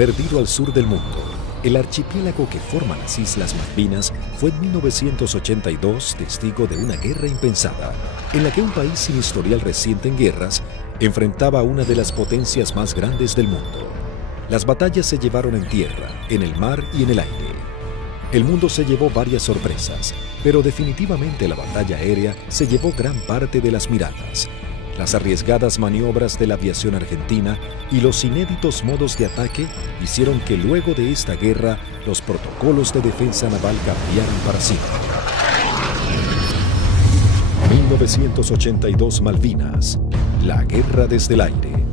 Perdido al sur del mundo, el archipiélago que forma las Islas Malvinas fue en 1982 testigo de una guerra impensada, en la que un país sin historial reciente en guerras enfrentaba a una de las potencias más grandes del mundo. Las batallas se llevaron en tierra, en el mar y en el aire. El mundo se llevó varias sorpresas, pero definitivamente la batalla aérea se llevó gran parte de las miradas. Las arriesgadas maniobras de la aviación argentina y los inéditos modos de ataque hicieron que luego de esta guerra los protocolos de defensa naval cambiaran para siempre. 1982 Malvinas, la guerra desde el aire.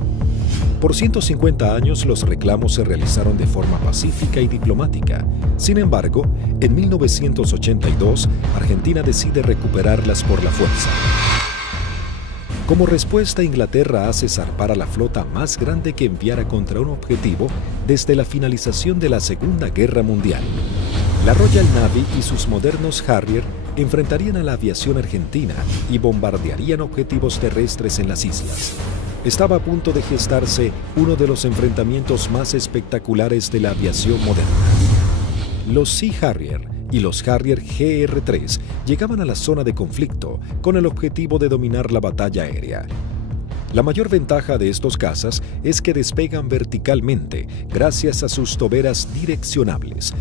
Por 150 años los reclamos se realizaron de forma pacífica y diplomática. Sin embargo, en 1982, Argentina decide recuperarlas por la fuerza. Como respuesta, Inglaterra hace zarpar a la flota más grande que enviara contra un objetivo desde la finalización de la Segunda Guerra Mundial. La Royal Navy y sus modernos Harrier enfrentarían a la aviación argentina y bombardearían objetivos terrestres en las islas. Estaba a punto de gestarse uno de los enfrentamientos más espectaculares de la aviación moderna. Los Sea Harrier y los Harrier GR-3 llegaban a la zona de conflicto con el objetivo de dominar la batalla aérea. La mayor ventaja de estos cazas es que despegan verticalmente gracias a sus toberas direccionables.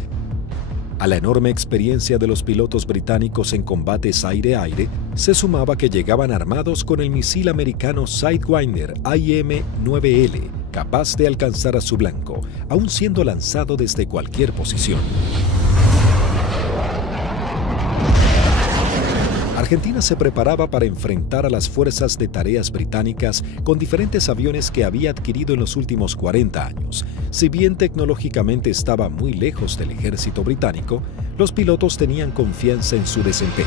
A la enorme experiencia de los pilotos británicos en combates aire-aire, se sumaba que llegaban armados con el misil americano Sidewinder IM-9L, capaz de alcanzar a su blanco, aun siendo lanzado desde cualquier posición. Argentina se preparaba para enfrentar a las fuerzas de tareas británicas con diferentes aviones que había adquirido en los últimos 40 años. Si bien tecnológicamente estaba muy lejos del ejército británico, los pilotos tenían confianza en su desempeño.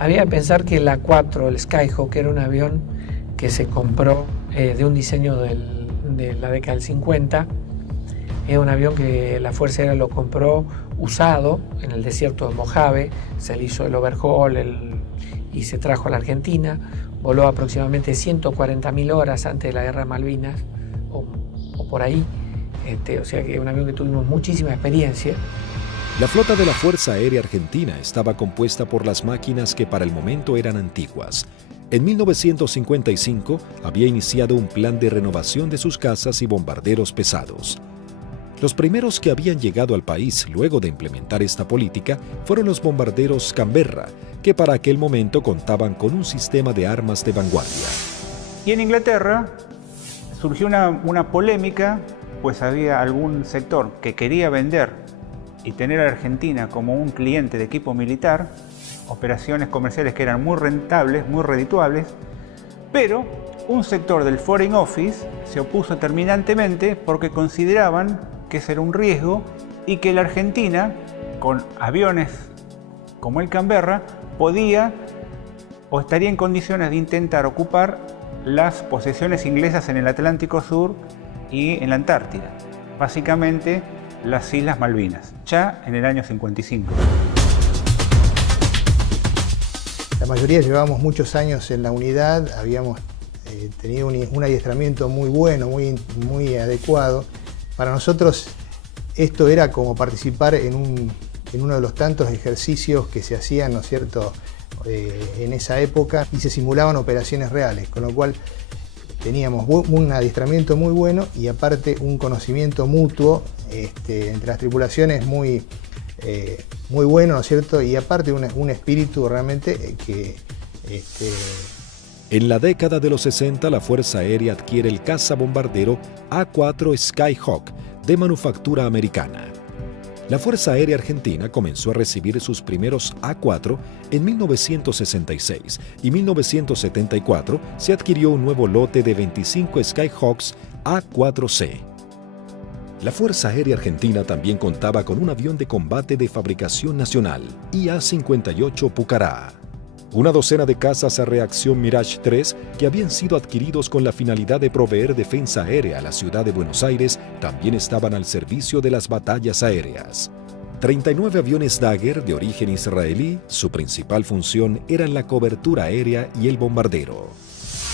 Había que pensar que el A4, el Skyhawk, era un avión que se compró de un diseño de la década del 50. Es un avión que la Fuerza Aérea lo compró usado en el desierto de Mojave, se le hizo el overhaul y se trajo a la Argentina. Voló aproximadamente 140.000 horas antes de la Guerra de Malvinas, o por ahí. O sea que es un avión que tuvimos muchísima experiencia. La flota de la Fuerza Aérea Argentina estaba compuesta por las máquinas que para el momento eran antiguas. En 1955 había iniciado un plan de renovación de sus cazas y bombarderos pesados. Los primeros que habían llegado al país luego de implementar esta política fueron los bombarderos Canberra, que para aquel momento contaban con un sistema de armas de vanguardia. Y en Inglaterra surgió una polémica, pues había algún sector que quería vender y tener a Argentina como un cliente de equipo militar, operaciones comerciales que eran muy rentables, muy redituables, pero un sector del Foreign Office se opuso terminantemente porque consideraban que ese era un riesgo y que la Argentina, con aviones como el Canberra, podía o estaría en condiciones de intentar ocupar las posesiones inglesas en el Atlántico Sur y en la Antártida, básicamente las Islas Malvinas, ya en el año 55. La mayoría llevábamos muchos años en la unidad, habíamos tenido un adiestramiento muy bueno, muy adecuado. Para nosotros esto era como participar en uno de los tantos ejercicios que se hacían, ¿no es cierto?, en esa época, y se simulaban operaciones reales, con lo cual teníamos un adiestramiento muy bueno y aparte un conocimiento mutuo entre las tripulaciones muy bueno, ¿no es cierto?, y aparte un espíritu realmente que... En la década de los 60, la Fuerza Aérea adquiere el cazabombardero A4 Skyhawk de manufactura americana. La Fuerza Aérea Argentina comenzó a recibir sus primeros A4 en 1966 y en 1974 se adquirió un nuevo lote de 25 Skyhawks A4C. La Fuerza Aérea Argentina también contaba con un avión de combate de fabricación nacional, IA-58 Pucará. Una docena de cazas a reacción Mirage 3 que habían sido adquiridos con la finalidad de proveer defensa aérea a la ciudad de Buenos Aires también estaban al servicio de las batallas aéreas. 39 aviones Dagger de origen israelí, su principal función era la cobertura aérea y el bombardero.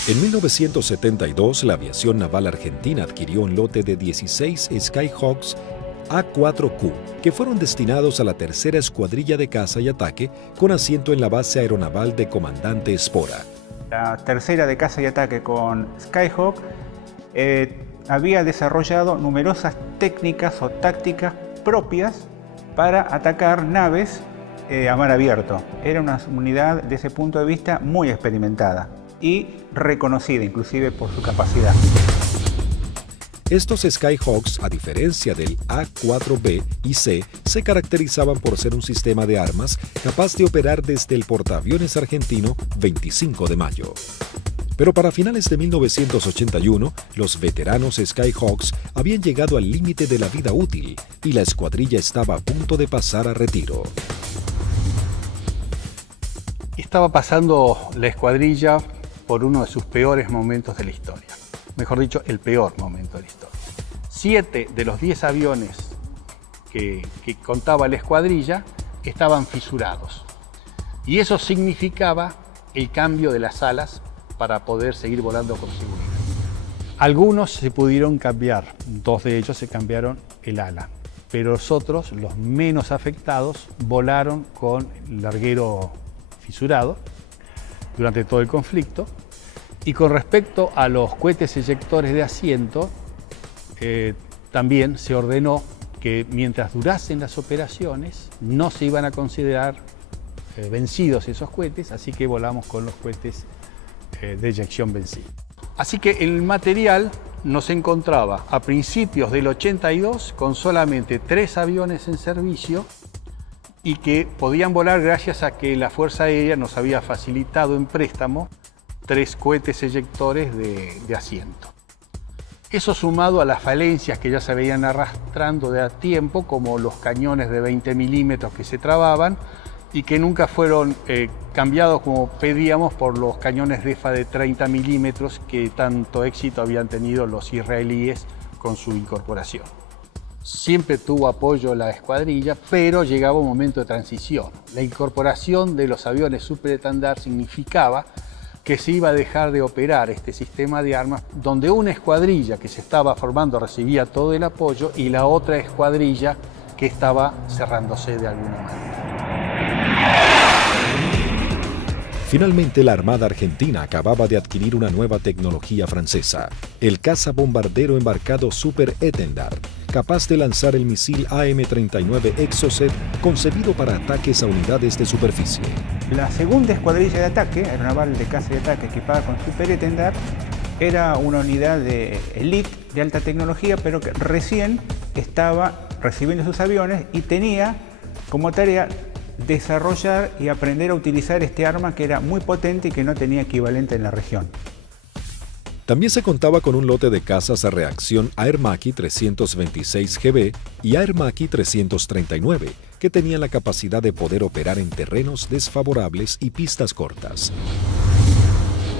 En 1972, la aviación naval argentina adquirió un lote de 16 Skyhawks A4Q, que fueron destinados a la tercera escuadrilla de caza y ataque con asiento en la base aeronaval de Comandante Espora. La tercera de caza y ataque con Skyhawk había desarrollado numerosas técnicas o tácticas propias para atacar naves a mar abierto. Era una unidad desde ese punto de vista muy experimentada y reconocida inclusive por su capacidad. Estos Skyhawks, a diferencia del A4B y C, se caracterizaban por ser un sistema de armas capaz de operar desde el portaaviones argentino 25 de mayo. Pero para finales de 1981, los veteranos Skyhawks habían llegado al límite de la vida útil y la escuadrilla estaba a punto de pasar a retiro. Estaba pasando la escuadrilla por uno de sus peores momentos de la historia. Mejor dicho, el peor momento de la historia. 7 de los 10 aviones que contaba la escuadrilla estaban fisurados. Y eso significaba el cambio de las alas para poder seguir volando con seguridad. Algunos se pudieron cambiar, 2 de ellos se cambiaron el ala, pero los otros, los menos afectados, volaron con el larguero fisurado durante todo el conflicto. Y con respecto a los cohetes eyectores de asiento, también se ordenó que mientras durasen las operaciones no se iban a considerar vencidos esos cohetes, así que volamos con los cohetes de eyección vencida. Así que el material nos encontraba a principios del 82 con solamente 3 aviones en servicio y que podían volar gracias a que la Fuerza Aérea nos había facilitado en préstamo 3 cohetes eyectores de asiento. Eso sumado a las falencias que ya se veían arrastrando de a tiempo, como los cañones de 20 milímetros que se trababan y que nunca fueron cambiados como pedíamos por los cañones DEFA de 30 milímetros que tanto éxito habían tenido los israelíes con su incorporación. Siempre tuvo apoyo la escuadrilla, pero llegaba un momento de transición. La incorporación de los aviones superestandar significaba que se iba a dejar de operar este sistema de armas, donde una escuadrilla que se estaba formando recibía todo el apoyo y la otra escuadrilla que estaba cerrándose de alguna manera. Finalmente, la Armada Argentina acababa de adquirir una nueva tecnología francesa, el cazabombardero embarcado Super Étendard, capaz de lanzar el misil AM-39 Exocet concebido para ataques a unidades de superficie. La segunda escuadrilla de ataque, aeronaval de caza y ataque equipada con Super Étendard, era una unidad de elite de alta tecnología, pero que recién estaba recibiendo sus aviones y tenía como tarea desarrollar y aprender a utilizar este arma que era muy potente y que no tenía equivalente en la región. También se contaba con un lote de cazas a reacción Air Macchi 326GB y Air Macchi 339, que tenían la capacidad de poder operar en terrenos desfavorables y pistas cortas.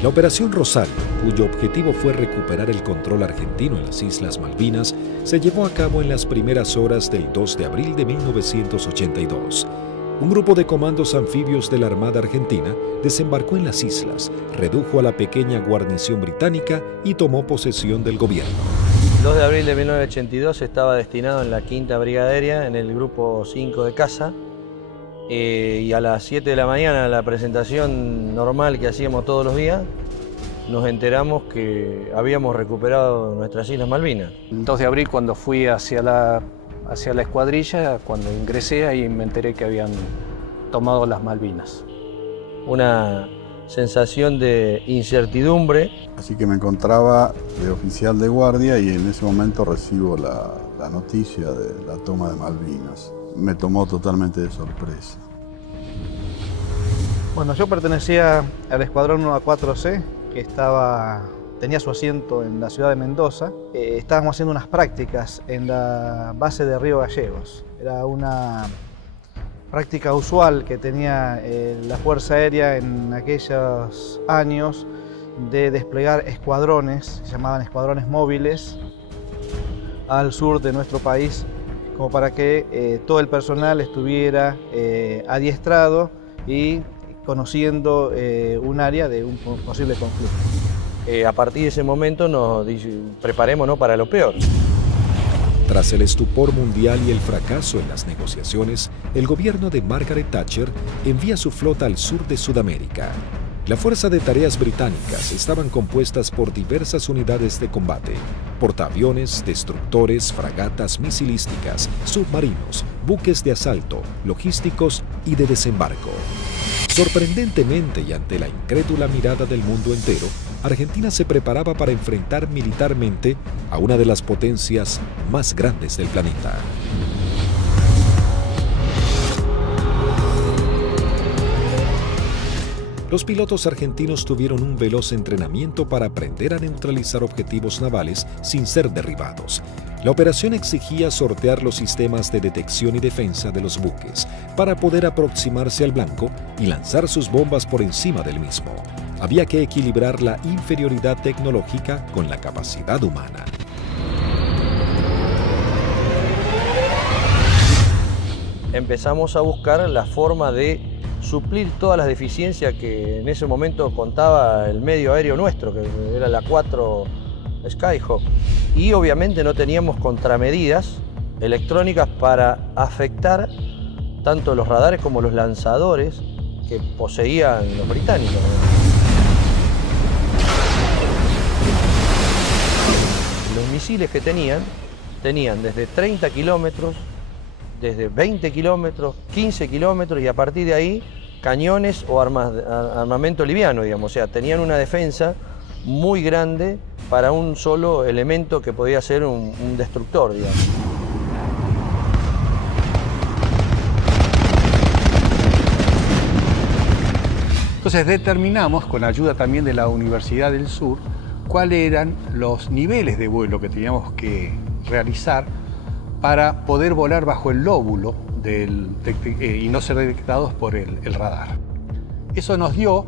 La Operación Rosario, cuyo objetivo fue recuperar el control argentino en las Islas Malvinas, se llevó a cabo en las primeras horas del 2 de abril de 1982. Un grupo de comandos anfibios de la Armada Argentina desembarcó en las islas, redujo a la pequeña guarnición británica y tomó posesión del gobierno. El 2 de abril de 1982 estaba destinado en la 5ª Brigada Aérea, en el grupo 5 de caza, y a las 7 de la mañana, en la presentación normal que hacíamos todos los días, nos enteramos que habíamos recuperado nuestras Islas Malvinas. El 2 de abril, cuando fui hacia la escuadrilla, cuando ingresé, ahí me enteré que habían tomado las Malvinas. Una sensación de incertidumbre. Así que me encontraba de oficial de guardia y en ese momento recibo la noticia de la toma de Malvinas. Me tomó totalmente de sorpresa. Bueno, yo pertenecía al escuadrón 1A4C, que tenía su asiento en la ciudad de Mendoza. Estábamos haciendo unas prácticas en la base de Río Gallegos. Era una práctica usual que tenía la Fuerza Aérea en aquellos años de desplegar escuadrones, se llamaban escuadrones móviles, al sur de nuestro país, como para que todo el personal estuviera adiestrado y conociendo un área de un posible conflicto. A partir de ese momento nos preparémonos para lo peor. Tras el estupor mundial y el fracaso en las negociaciones, el gobierno de Margaret Thatcher envía su flota al sur de Sudamérica. La Fuerza de Tareas Británicas estaban compuestas por diversas unidades de combate, portaaviones, destructores, fragatas misilísticas, submarinos, buques de asalto, logísticos y de desembarco. Sorprendentemente y ante la incrédula mirada del mundo entero, Argentina se preparaba para enfrentar militarmente a una de las potencias más grandes del planeta. Los pilotos argentinos tuvieron un veloz entrenamiento para aprender a neutralizar objetivos navales sin ser derribados. La operación exigía sortear los sistemas de detección y defensa de los buques para poder aproximarse al blanco y lanzar sus bombas por encima del mismo. Había que equilibrar la inferioridad tecnológica con la capacidad humana. Empezamos a buscar la forma de suplir todas las deficiencias que en ese momento contaba el medio aéreo nuestro, que era la 4 Skyhawk. Y obviamente no teníamos contramedidas electrónicas para afectar tanto los radares como los lanzadores que poseían los británicos. Los misiles que tenían desde 30 kilómetros, desde 20 kilómetros, 15 kilómetros y a partir de ahí cañones o armamento liviano, digamos. O sea, tenían una defensa muy grande para un solo elemento que podía ser un destructor, digamos. Entonces determinamos, con ayuda también de la Universidad del Sur, cuáles eran los niveles de vuelo que teníamos que realizar para poder volar bajo el lóbulo y no ser detectados por el radar. Eso nos dio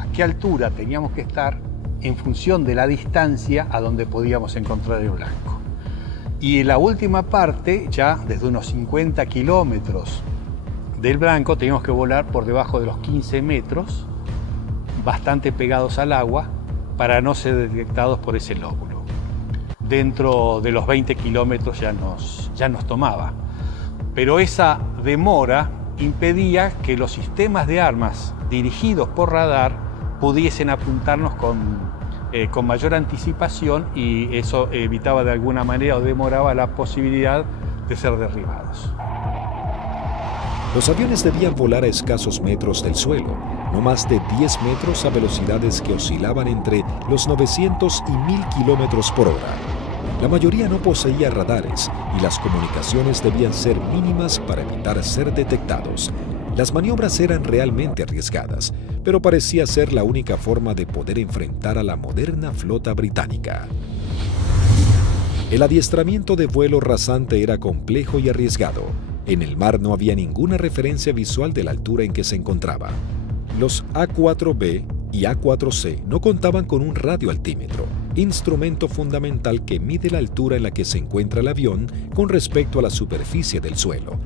a qué altura teníamos que estar en función de la distancia a donde podíamos encontrar el blanco. Y en la última parte, ya desde unos 50 kilómetros del blanco, teníamos que volar por debajo de los 15 metros, bastante pegados al agua, para no ser detectados por ese lóbulo. Dentro de los 20 kilómetros ya nos tomaba. Pero esa demora impedía que los sistemas de armas dirigidos por radar pudiesen apuntarnos con mayor anticipación y eso evitaba de alguna manera o demoraba la posibilidad de ser derribados. Los aviones debían volar a escasos metros del suelo, no más de 10 metros a velocidades que oscilaban entre los 900 y 1000 kilómetros por hora. La mayoría no poseía radares y las comunicaciones debían ser mínimas para evitar ser detectados. Las maniobras eran realmente arriesgadas, pero parecía ser la única forma de poder enfrentar a la moderna flota británica. El adiestramiento de vuelo rasante era complejo y arriesgado. En el mar no había ninguna referencia visual de la altura en que se encontraba. Los A4B y A4C no contaban con un radioaltímetro, instrumento fundamental que mide la altura en la que se encuentra el avión con respecto a la superficie del suelo.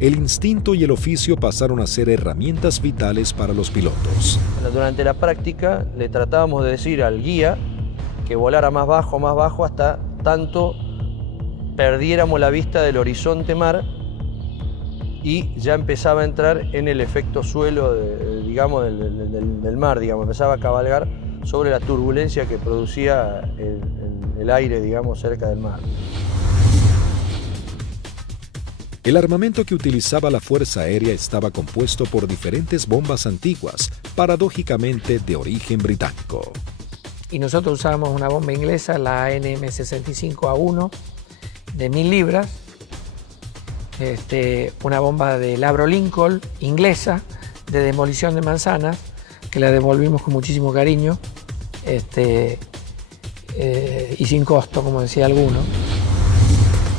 El instinto y el oficio pasaron a ser herramientas vitales para los pilotos. Durante la práctica le tratábamos de decir al guía que volara más bajo, hasta tanto perdiéramos la vista del horizonte mar y ya empezaba a entrar en el efecto suelo del mar, digamos, empezaba a cabalgar sobre la turbulencia que producía el aire, digamos, cerca del mar. El armamento que utilizaba la Fuerza Aérea estaba compuesto por diferentes bombas antiguas, paradójicamente de origen británico. Y nosotros usábamos una bomba inglesa, la ANM65A1, de 1000 libras, una bomba de Labro Lincoln, inglesa, de demolición de manzanas, que la devolvimos con muchísimo cariño y sin costo, como decía alguno.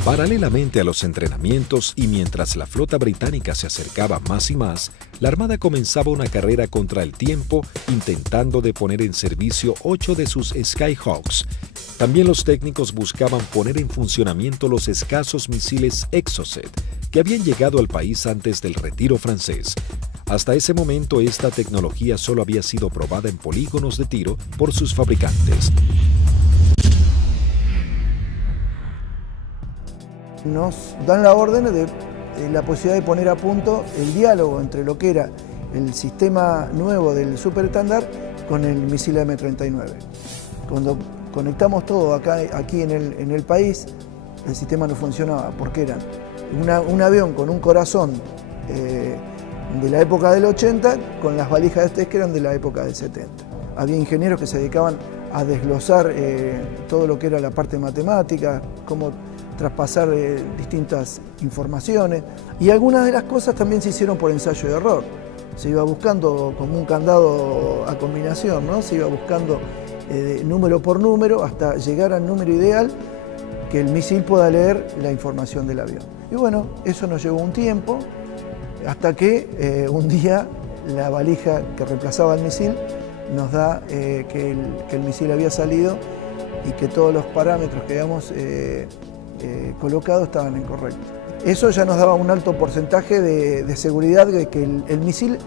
Paralelamente a los entrenamientos y mientras la flota británica se acercaba más y más, la Armada comenzaba una carrera contra el tiempo intentando de poner en servicio 8 de sus Skyhawks. También los técnicos buscaban poner en funcionamiento los escasos misiles Exocet que habían llegado al país antes del retiro francés. Hasta ese momento, esta tecnología solo había sido probada en polígonos de tiro por sus fabricantes. Nos dan la orden de la posibilidad de poner a punto el diálogo entre lo que era el sistema nuevo del super estándar con el misil M39. Cuando conectamos todo aquí en el país, el sistema no funcionaba porque era un avión con un corazón de la época del 80 con las valijas de test que eran de la época del 70. Había ingenieros que se dedicaban a desglosar todo lo que era la parte matemática, cómo traspasar distintas informaciones, y algunas de las cosas también se hicieron por ensayo y error. Se iba buscando como un candado a combinación, ¿no? Se iba buscando número por número hasta llegar al número ideal que el misil pueda leer la información del avión. Y bueno, eso nos llevó un tiempo, hasta que un día la valija que reemplazaba al misil nos da que el misil había salido y que todos los parámetros que habíamos colocado estaban incorrectos. Eso ya nos daba un alto porcentaje de seguridad de que el misil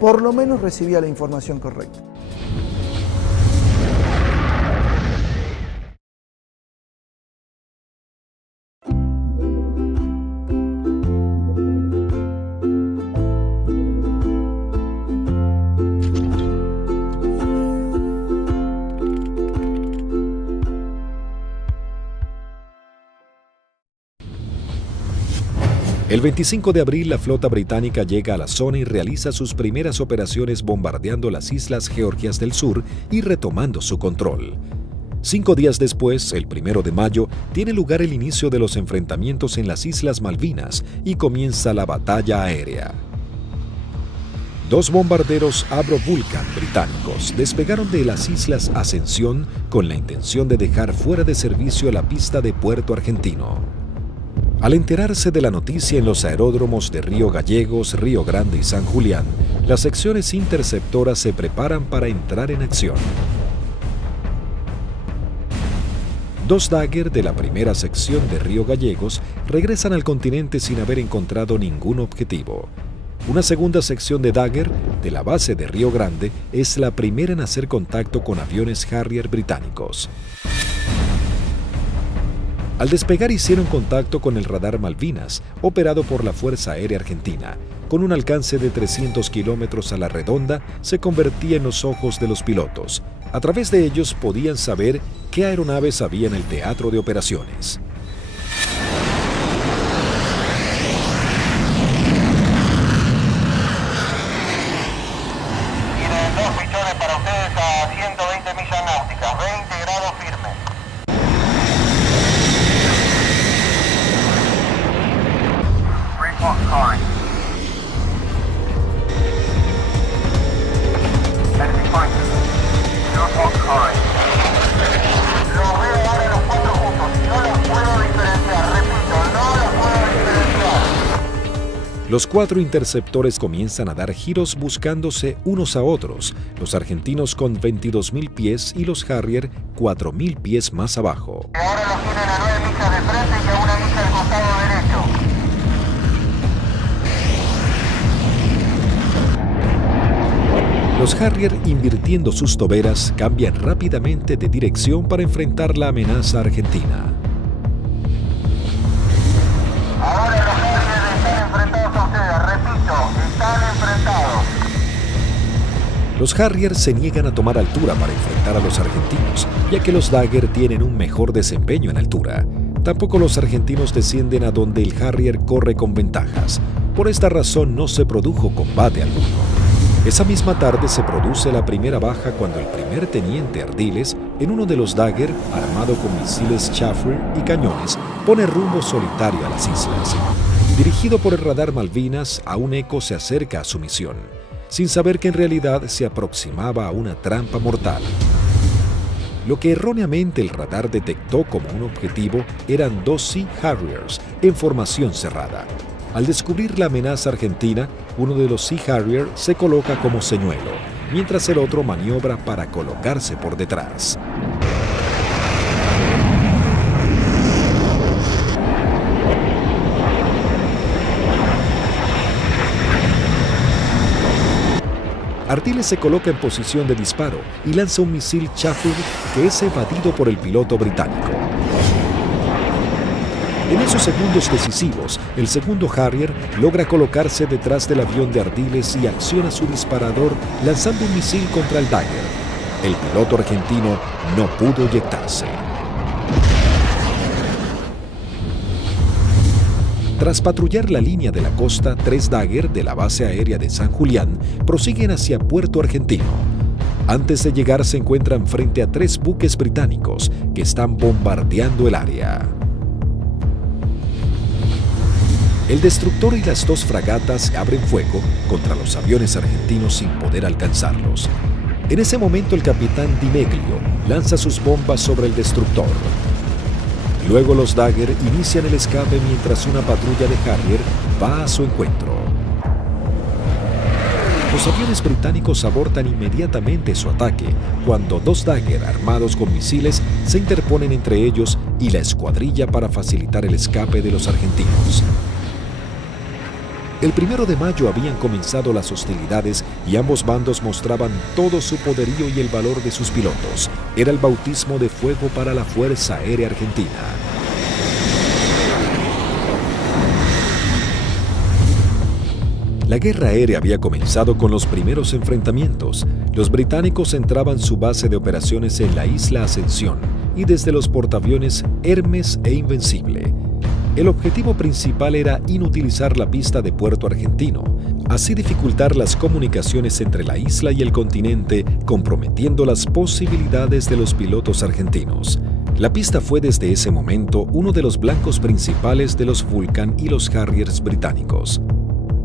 por lo menos recibía la información correcta. El 25 de abril, la flota británica llega a la zona y realiza sus primeras operaciones bombardeando las Islas Georgias del Sur y retomando su control. 5 días después, el 1 de mayo, tiene lugar el inicio de los enfrentamientos en las Islas Malvinas y comienza la batalla aérea. 2 bombarderos Avro Vulcan británicos despegaron de las Islas Ascensión con la intención de dejar fuera de servicio la pista de Puerto Argentino. Al enterarse de la noticia en los aeródromos de Río Gallegos, Río Grande y San Julián, las secciones interceptoras se preparan para entrar en acción. 2 Dagger de la primera sección de Río Gallegos regresan al continente sin haber encontrado ningún objetivo. Una segunda sección de Dagger de la base de Río Grande es la primera en hacer contacto con aviones Harrier británicos. Al despegar hicieron contacto con el radar Malvinas, operado por la Fuerza Aérea Argentina. Con un alcance de 300 kilómetros a la redonda, se convertía en los ojos de los pilotos. A través de ellos podían saber qué aeronaves había en el teatro de operaciones. Tienen 2 pichones para ustedes a 120 millas náuticas, 20 grados firme. Los veo ahora los 4 juntos, no los puedo diferenciar, repito, no los puedo diferenciar. Los 4 interceptores comienzan a dar giros buscándose unos a otros, los argentinos con 22.000 pies y los Harrier 4.000 pies más abajo. Ahora los tienen a 9 millas de frente y a 1 milla al costado derecho. Los Harrier, invirtiendo sus toberas, cambian rápidamente de dirección para enfrentar la amenaza argentina. Ahora los Harrier están enfrentados a ustedes, repito, están enfrentados. Los Harrier se niegan a tomar altura para enfrentar a los argentinos, ya que los Dagger tienen un mejor desempeño en altura. Tampoco los argentinos descienden a donde el Harrier corre con ventajas. Por esta razón no se produjo combate alguno. Esa misma tarde se produce la primera baja cuando el primer teniente Ardiles, en uno de los Dagger, armado con misiles Chaffir y cañones, pone rumbo solitario a las islas. Dirigido por el radar Malvinas, aún Eco se acerca a su misión, sin saber que en realidad se aproximaba a una trampa mortal. Lo que erróneamente el radar detectó como un objetivo eran 2 Sea Harriers en formación cerrada. Al descubrir la amenaza argentina, uno de los Sea Harrier se coloca como señuelo, mientras el otro maniobra para colocarse por detrás. Ardiles se coloca en posición de disparo y lanza un misil Chafford que es evadido por el piloto británico. En esos segundos decisivos, el segundo Harrier logra colocarse detrás del avión de Ardiles y acciona su disparador lanzando un misil contra el Dagger. El piloto argentino no pudo eyectarse. Tras patrullar la línea de la costa, 3 Dagger de la base aérea de San Julián prosiguen hacia Puerto Argentino. Antes de llegar se encuentran frente a 3 buques británicos que están bombardeando el área. El destructor y las 2 fragatas abren fuego contra los aviones argentinos sin poder alcanzarlos. En ese momento el capitán Di Meglio lanza sus bombas sobre el destructor. Luego los Dagger inician el escape mientras una patrulla de Harrier va a su encuentro. Los aviones británicos abortan inmediatamente su ataque cuando 2 Dagger armados con misiles se interponen entre ellos y la escuadrilla para facilitar el escape de los argentinos. El 1 de mayo habían comenzado las hostilidades y ambos bandos mostraban todo su poderío y el valor de sus pilotos. Era el bautismo de fuego para la Fuerza Aérea Argentina. La guerra aérea había comenzado con los primeros enfrentamientos. Los británicos entraban su base de operaciones en la isla Ascensión y desde los portaaviones Hermes e Invencible. El objetivo principal era inutilizar la pista de Puerto Argentino, así dificultar las comunicaciones entre la isla y el continente, comprometiendo las posibilidades de los pilotos argentinos. La pista fue desde ese momento uno de los blancos principales de los Vulcan y los Harriers británicos.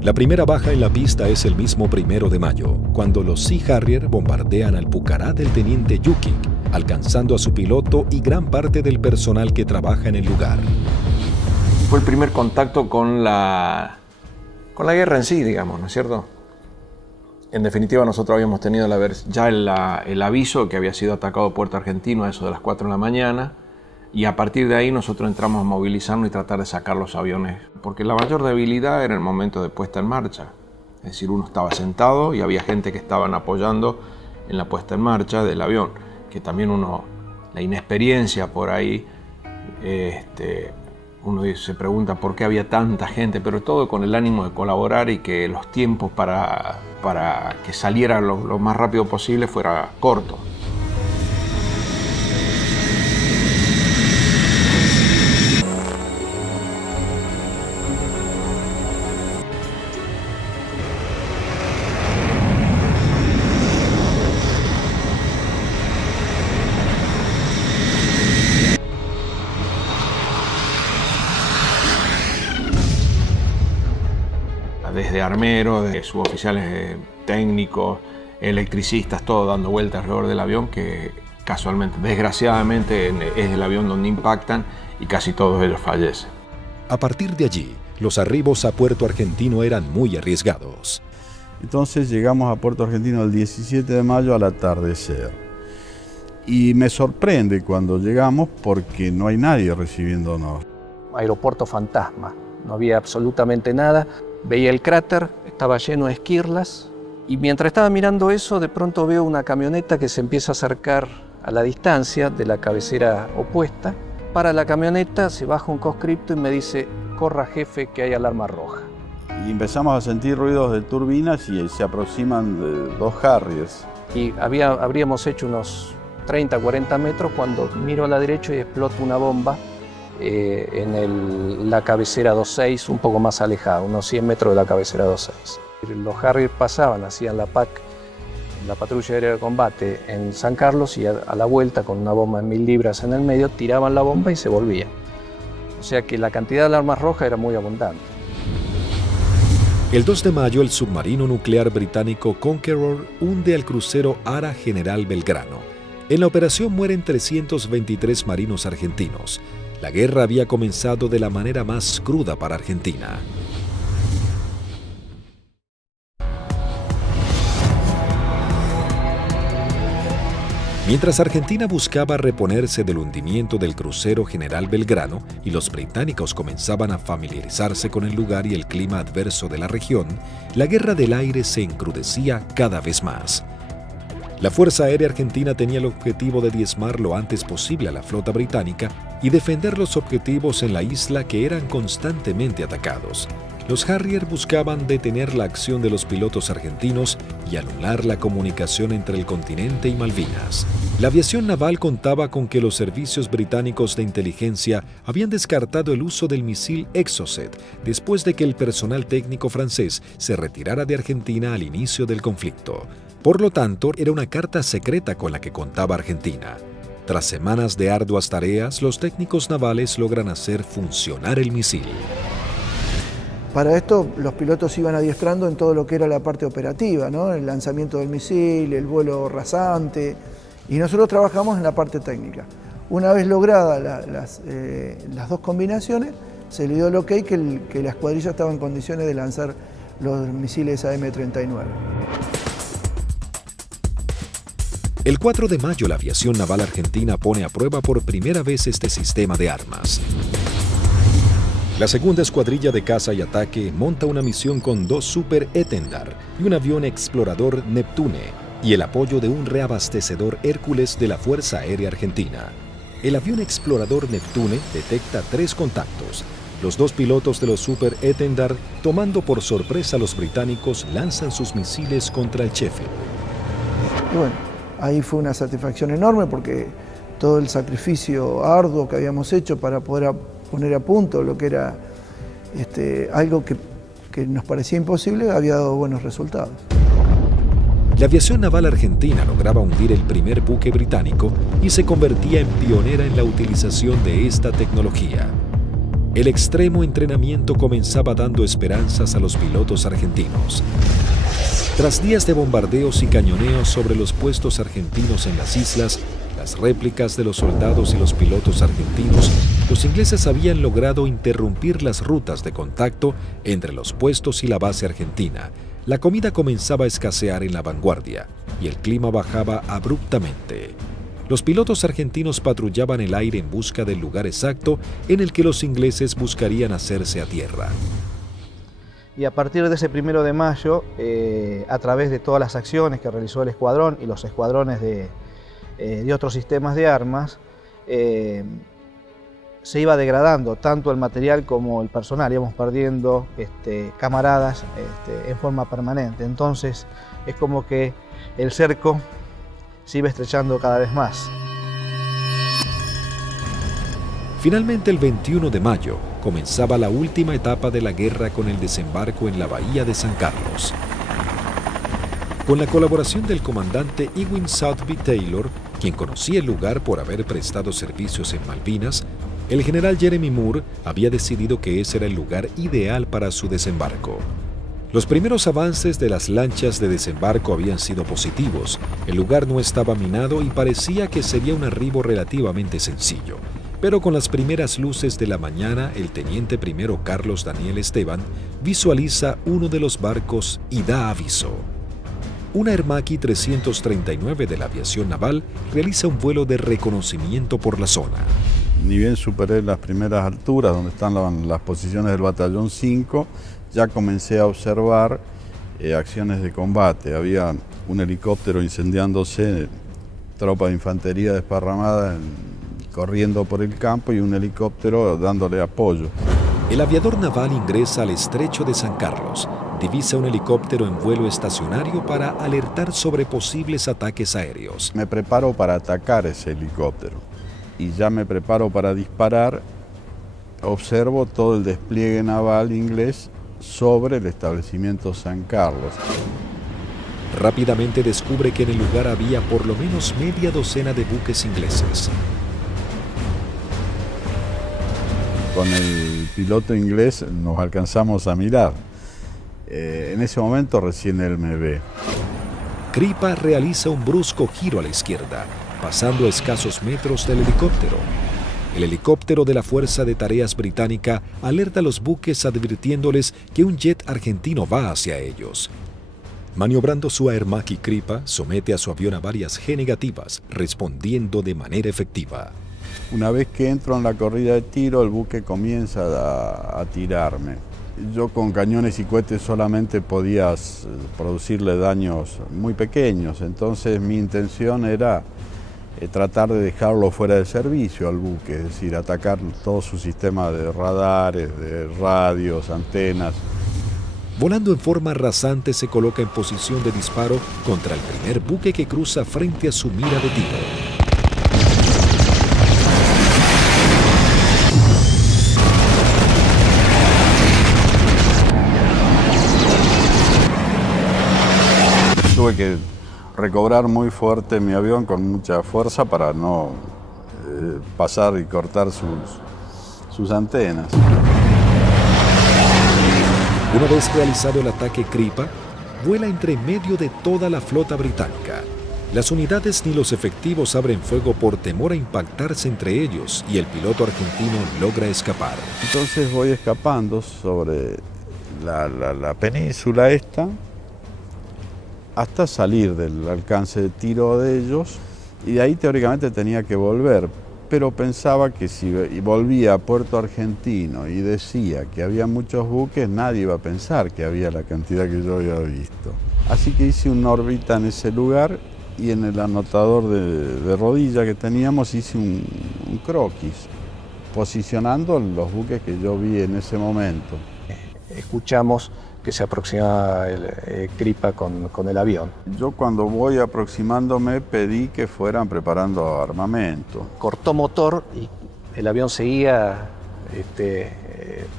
La primera baja en la pista es el mismo 1 de mayo, cuando los Sea Harrier bombardean al Pucará del teniente Yukik, alcanzando a su piloto y gran parte del personal que trabaja en el lugar. Fue el primer contacto con la guerra en sí, digamos, ¿no es cierto? En definitiva, nosotros habíamos tenido ya el aviso que había sido atacado Puerto Argentino a eso de las 4 de la mañana, y a partir de ahí nosotros entramos a movilizarnos y tratar de sacar los aviones, porque la mayor debilidad era el momento de puesta en marcha. Es decir, uno estaba sentado y había gente que estaban apoyando en la puesta en marcha del avión, que también la inexperiencia por ahí, uno se pregunta por qué había tanta gente, pero todo con el ánimo de colaborar y que los tiempos para que saliera lo más rápido posible fuera corto. Desde armeros, de suboficiales técnicos, electricistas, todo dando vueltas alrededor del avión, que casualmente, desgraciadamente, es el avión donde impactan y casi todos ellos fallecen. A partir de allí, los arribos a Puerto Argentino eran muy arriesgados. Entonces llegamos a Puerto Argentino el 17 de mayo al atardecer. Y me sorprende cuando llegamos porque no hay nadie recibiéndonos. Aeropuerto fantasma, no había absolutamente nada. Veía el cráter, estaba lleno de esquirlas, y mientras estaba mirando eso, de pronto veo una camioneta que se empieza a acercar a la distancia de la cabecera opuesta. Para la camioneta, se baja un conscripto y me dice: corra jefe, que hay alarma roja. Y empezamos a sentir ruidos de turbinas y se aproximan 2 Harriers. Y habríamos hecho unos 30, 40 metros cuando miro a la derecha y explota una bomba en la cabecera 26, un poco más alejada, unos 100 metros de la cabecera 26. Los Harrier pasaban, hacían la PAC, la patrulla aérea de combate en San Carlos, y a la vuelta con una bomba de 1000 libras en el medio, tiraban la bomba y se volvían. O sea que la cantidad de alarmas rojas era muy abundante. El 2 de mayo, el submarino nuclear británico Conqueror hunde al crucero Ara General Belgrano. En la operación mueren 323 marinos argentinos. La guerra había comenzado de la manera más cruda para Argentina. Mientras Argentina buscaba reponerse del hundimiento del crucero General Belgrano y los británicos comenzaban a familiarizarse con el lugar y el clima adverso de la región, la guerra del aire se encrudecía cada vez más. La Fuerza Aérea Argentina tenía el objetivo de diezmar lo antes posible a la flota británica y defender los objetivos en la isla que eran constantemente atacados. Los Harrier buscaban detener la acción de los pilotos argentinos y anular la comunicación entre el continente y Malvinas. La aviación naval contaba con que los servicios británicos de inteligencia habían descartado el uso del misil Exocet después de que el personal técnico francés se retirara de Argentina al inicio del conflicto. Por lo tanto, era una carta secreta con la que contaba Argentina. Tras semanas de arduas tareas, los técnicos navales logran hacer funcionar el misil. Para esto, los pilotos iban adiestrando en todo lo que era la parte operativa, ¿no? El lanzamiento del misil, el vuelo rasante, y nosotros trabajamos en la parte técnica. Una vez logradas las dos combinaciones, se le dio el ok que la escuadrilla estaba en condiciones de lanzar los misiles AM-39. El 4 de mayo, la aviación naval argentina pone a prueba por primera vez este sistema de armas. La segunda escuadrilla de caza y ataque monta una misión con 2 Super Etendard y un avión explorador Neptune y el apoyo de un reabastecedor Hércules de la Fuerza Aérea Argentina. El avión explorador Neptune detecta 3 contactos. Los 2 pilotos de los Super Etendard, tomando por sorpresa a los británicos, lanzan sus misiles contra el Sheffield. Y bueno, ahí fue una satisfacción enorme porque todo el sacrificio arduo que habíamos hecho para poder poner a punto lo que era algo que nos parecía imposible, había dado buenos resultados. La aviación naval argentina lograba hundir el primer buque británico y se convertía en pionera en la utilización de esta tecnología. El extremo entrenamiento comenzaba dando esperanzas a los pilotos argentinos. Tras días de bombardeos y cañoneos sobre los puestos argentinos en las islas, las réplicas de los soldados y los pilotos argentinos, los ingleses habían logrado interrumpir las rutas de contacto entre los puestos y la base argentina. La comida comenzaba a escasear en la vanguardia y el clima bajaba abruptamente. Los pilotos argentinos patrullaban el aire en busca del lugar exacto en el que los ingleses buscarían hacerse a tierra. Y a partir de ese 1 de mayo, a través de todas las acciones que realizó el escuadrón y los escuadrones de otros sistemas de armas, se iba degradando tanto el material como el personal, íbamos perdiendo camaradas en forma permanente. Entonces es como que el cerco se iba estrechando cada vez más. Finalmente, el 21 de mayo, comenzaba la última etapa de la guerra con el desembarco en la bahía de San Carlos. Con la colaboración del comandante Ewing Southby Taylor, quien conocía el lugar por haber prestado servicios en Malvinas, el general Jeremy Moore había decidido que ese era el lugar ideal para su desembarco. Los primeros avances de las lanchas de desembarco habían sido positivos. El lugar no estaba minado y parecía que sería un arribo relativamente sencillo. Pero con las primeras luces de la mañana, el teniente primero Carlos Daniel Esteban visualiza uno de los barcos y da aviso. Una Hermaki 339 de la aviación naval realiza un vuelo de reconocimiento por la zona. Ni bien superé las primeras alturas donde están las posiciones del batallón 5, ya comencé a observar acciones de combate. Había un helicóptero incendiándose, tropa de infantería desparramada corriendo por el campo y un helicóptero dándole apoyo. El aviador naval ingresa al estrecho de San Carlos, divisa un helicóptero en vuelo estacionario para alertar sobre posibles ataques aéreos. Me preparo para atacar ese helicóptero y ya me preparo para disparar. Observo todo el despliegue naval inglés sobre el establecimiento San Carlos. Rápidamente descubre que en el lugar había por lo menos media docena de buques ingleses. Con el piloto inglés nos alcanzamos a mirar. En ese momento recién él me ve. Kripa realiza un brusco giro a la izquierda, pasando a escasos metros del helicóptero. El helicóptero de la Fuerza de Tareas Británica alerta a los buques advirtiéndoles que un jet argentino va hacia ellos. Maniobrando su Aermacchi Kripa, somete a su avión a varias G negativas, respondiendo de manera efectiva. Una vez que entro en la corrida de tiro, el buque comienza a tirarme. Yo con cañones y cohetes solamente podía producirle daños muy pequeños, entonces mi intención era tratar de dejarlo fuera de servicio al buque, es decir, atacar todo su sistema de radares, de radios, antenas. Volando en forma rasante, se coloca en posición de disparo contra el primer buque que cruza frente a su mira de tiro. Tuve que recobrar muy fuerte mi avión con mucha fuerza para no pasar y cortar sus antenas. Una vez realizado el ataque Kripa, vuela entre medio de toda la flota británica. Las unidades ni los efectivos abren fuego por temor a impactarse entre ellos y el piloto argentino logra escapar. Entonces voy escapando sobre la península esta hasta salir del alcance de tiro de ellos y de ahí teóricamente tenía que volver. Pero pensaba que si volvía a Puerto Argentino y decía que había muchos buques, nadie iba a pensar que había la cantidad que yo había visto. Así que hice una órbita en ese lugar y en el anotador de rodilla que teníamos hice un croquis, posicionando los buques que yo vi en ese momento. Escuchamos que se aproximaba el Kripa con el avión. Yo cuando voy aproximándome pedí que fueran preparando armamento. Cortó motor y el avión seguía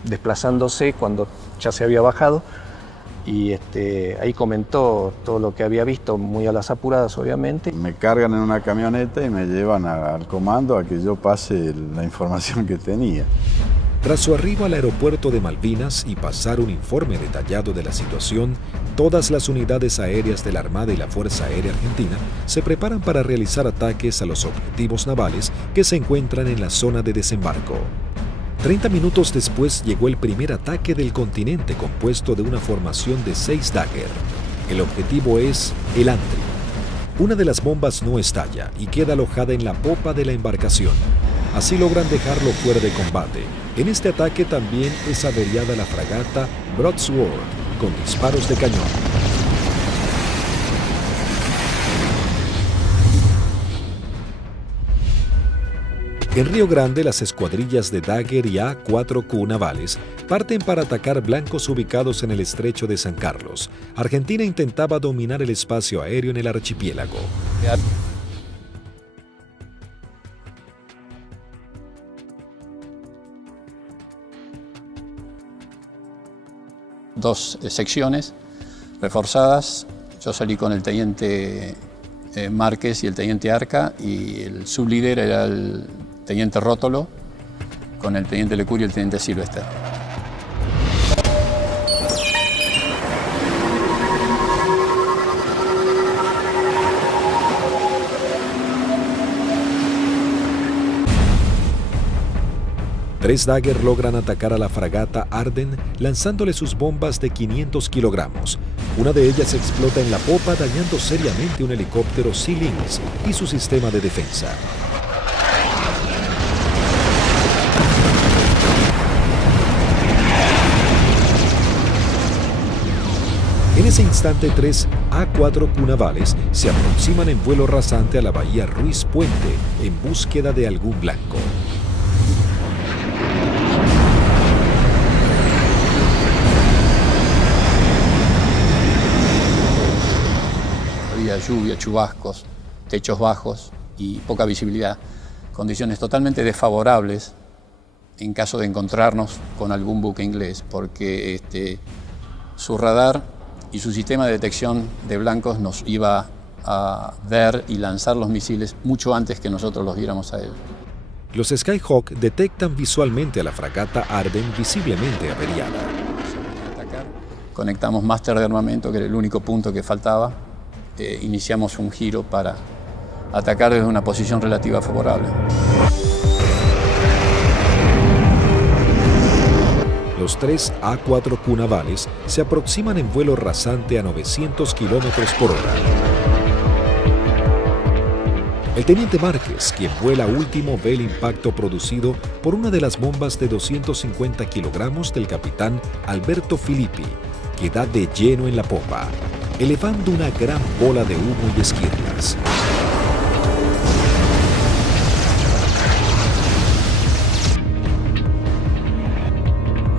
desplazándose cuando ya se había bajado y ahí comentó todo lo que había visto, muy a las apuradas obviamente. Me cargan en una camioneta y me llevan al comando a que yo pase la información que tenía. Tras su arribo al aeropuerto de Malvinas y pasar un informe detallado de la situación, todas las unidades aéreas de la Armada y la Fuerza Aérea Argentina se preparan para realizar ataques a los objetivos navales que se encuentran en la zona de desembarco. 30 minutos después llegó el primer ataque del continente compuesto de una formación de 6 Dagger. El objetivo es el Antrim. Una de las bombas no estalla y queda alojada en la popa de la embarcación. Así logran dejarlo fuera de combate. En este ataque también es averiada la fragata Broadsword con disparos de cañón. En Río Grande, las escuadrillas de Dagger y A-4Q navales parten para atacar blancos ubicados en el estrecho de San Carlos. Argentina intentaba dominar el espacio aéreo en el archipiélago. Dos secciones reforzadas. Yo salí con el teniente Márquez y el teniente Arca y el sublíder era el teniente Rótolo con el teniente Lecuri y el teniente Silvester. Tres Dagger logran atacar a la fragata Arden lanzándole sus bombas de 500 kilogramos. Una de ellas explota en la popa dañando seriamente un helicóptero Sea Lynx y su sistema de defensa. En ese instante, 3 A-4Q navales se aproximan en vuelo rasante a la bahía Ruiz Puente en búsqueda de algún blanco. Había lluvia, chubascos, techos bajos y poca visibilidad, condiciones totalmente desfavorables en caso de encontrarnos con algún buque inglés, porque su radar y su sistema de detección de blancos nos iba a ver y lanzar los misiles mucho antes que nosotros los viéramos a él. Los Skyhawk detectan visualmente a la fragata Arden visiblemente averiada. Conectamos máster de armamento, que era el único punto que faltaba. Iniciamos un giro para atacar desde una posición relativa favorable. Los Los 3 A4Q navales se aproximan en vuelo rasante a 900 kilómetros por hora. El teniente Márquez, quien vuela último, ve el impacto producido por una de las bombas de 250 kilogramos del capitán Alberto Filippi, que da de lleno en la popa, elevando una gran bola de humo y esquirlas.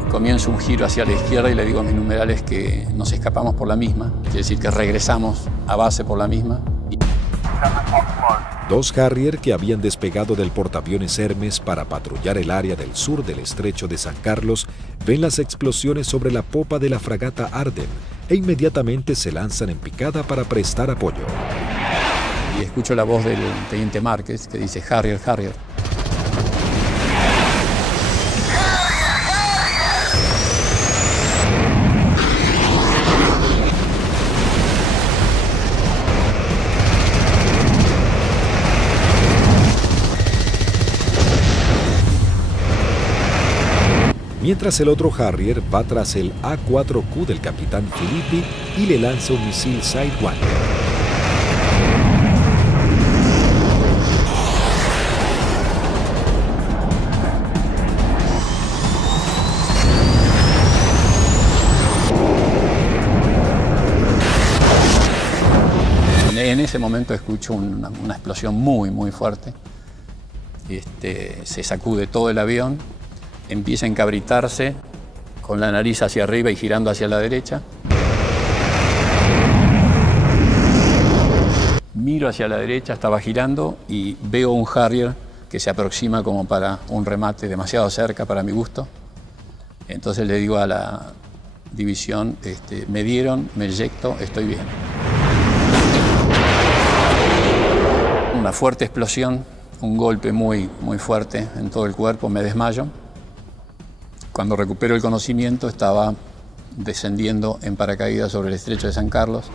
Comienzo un giro hacia la izquierda y le digo a mis numerales que nos escapamos por la misma, quiere decir que regresamos a base por la misma. 2 Harrier que habían despegado del portaaviones Hermes para patrullar el área del sur del estrecho de San Carlos ven las explosiones sobre la popa de la fragata Arden e inmediatamente se lanzan en picada para prestar apoyo. Y escucho la voz del teniente Márquez que dice Harrier, Harrier. Mientras el otro Harrier va tras el A4Q del capitán Filippi y le lanza un misil Sidewinder. En ese momento escucho una explosión muy fuerte. Se sacude todo el avión, empieza a encabritarse con la nariz hacia arriba y girando hacia la derecha. Miro hacia la derecha, estaba girando y veo un Harrier que se aproxima como para un remate demasiado cerca para mi gusto. Entonces le digo a la división, me dieron, me eyecto, estoy bien. Una fuerte explosión, un golpe muy fuerte en todo el cuerpo, me desmayo. Cuando recupero el conocimiento estaba descendiendo en paracaídas sobre el estrecho de San Carlos.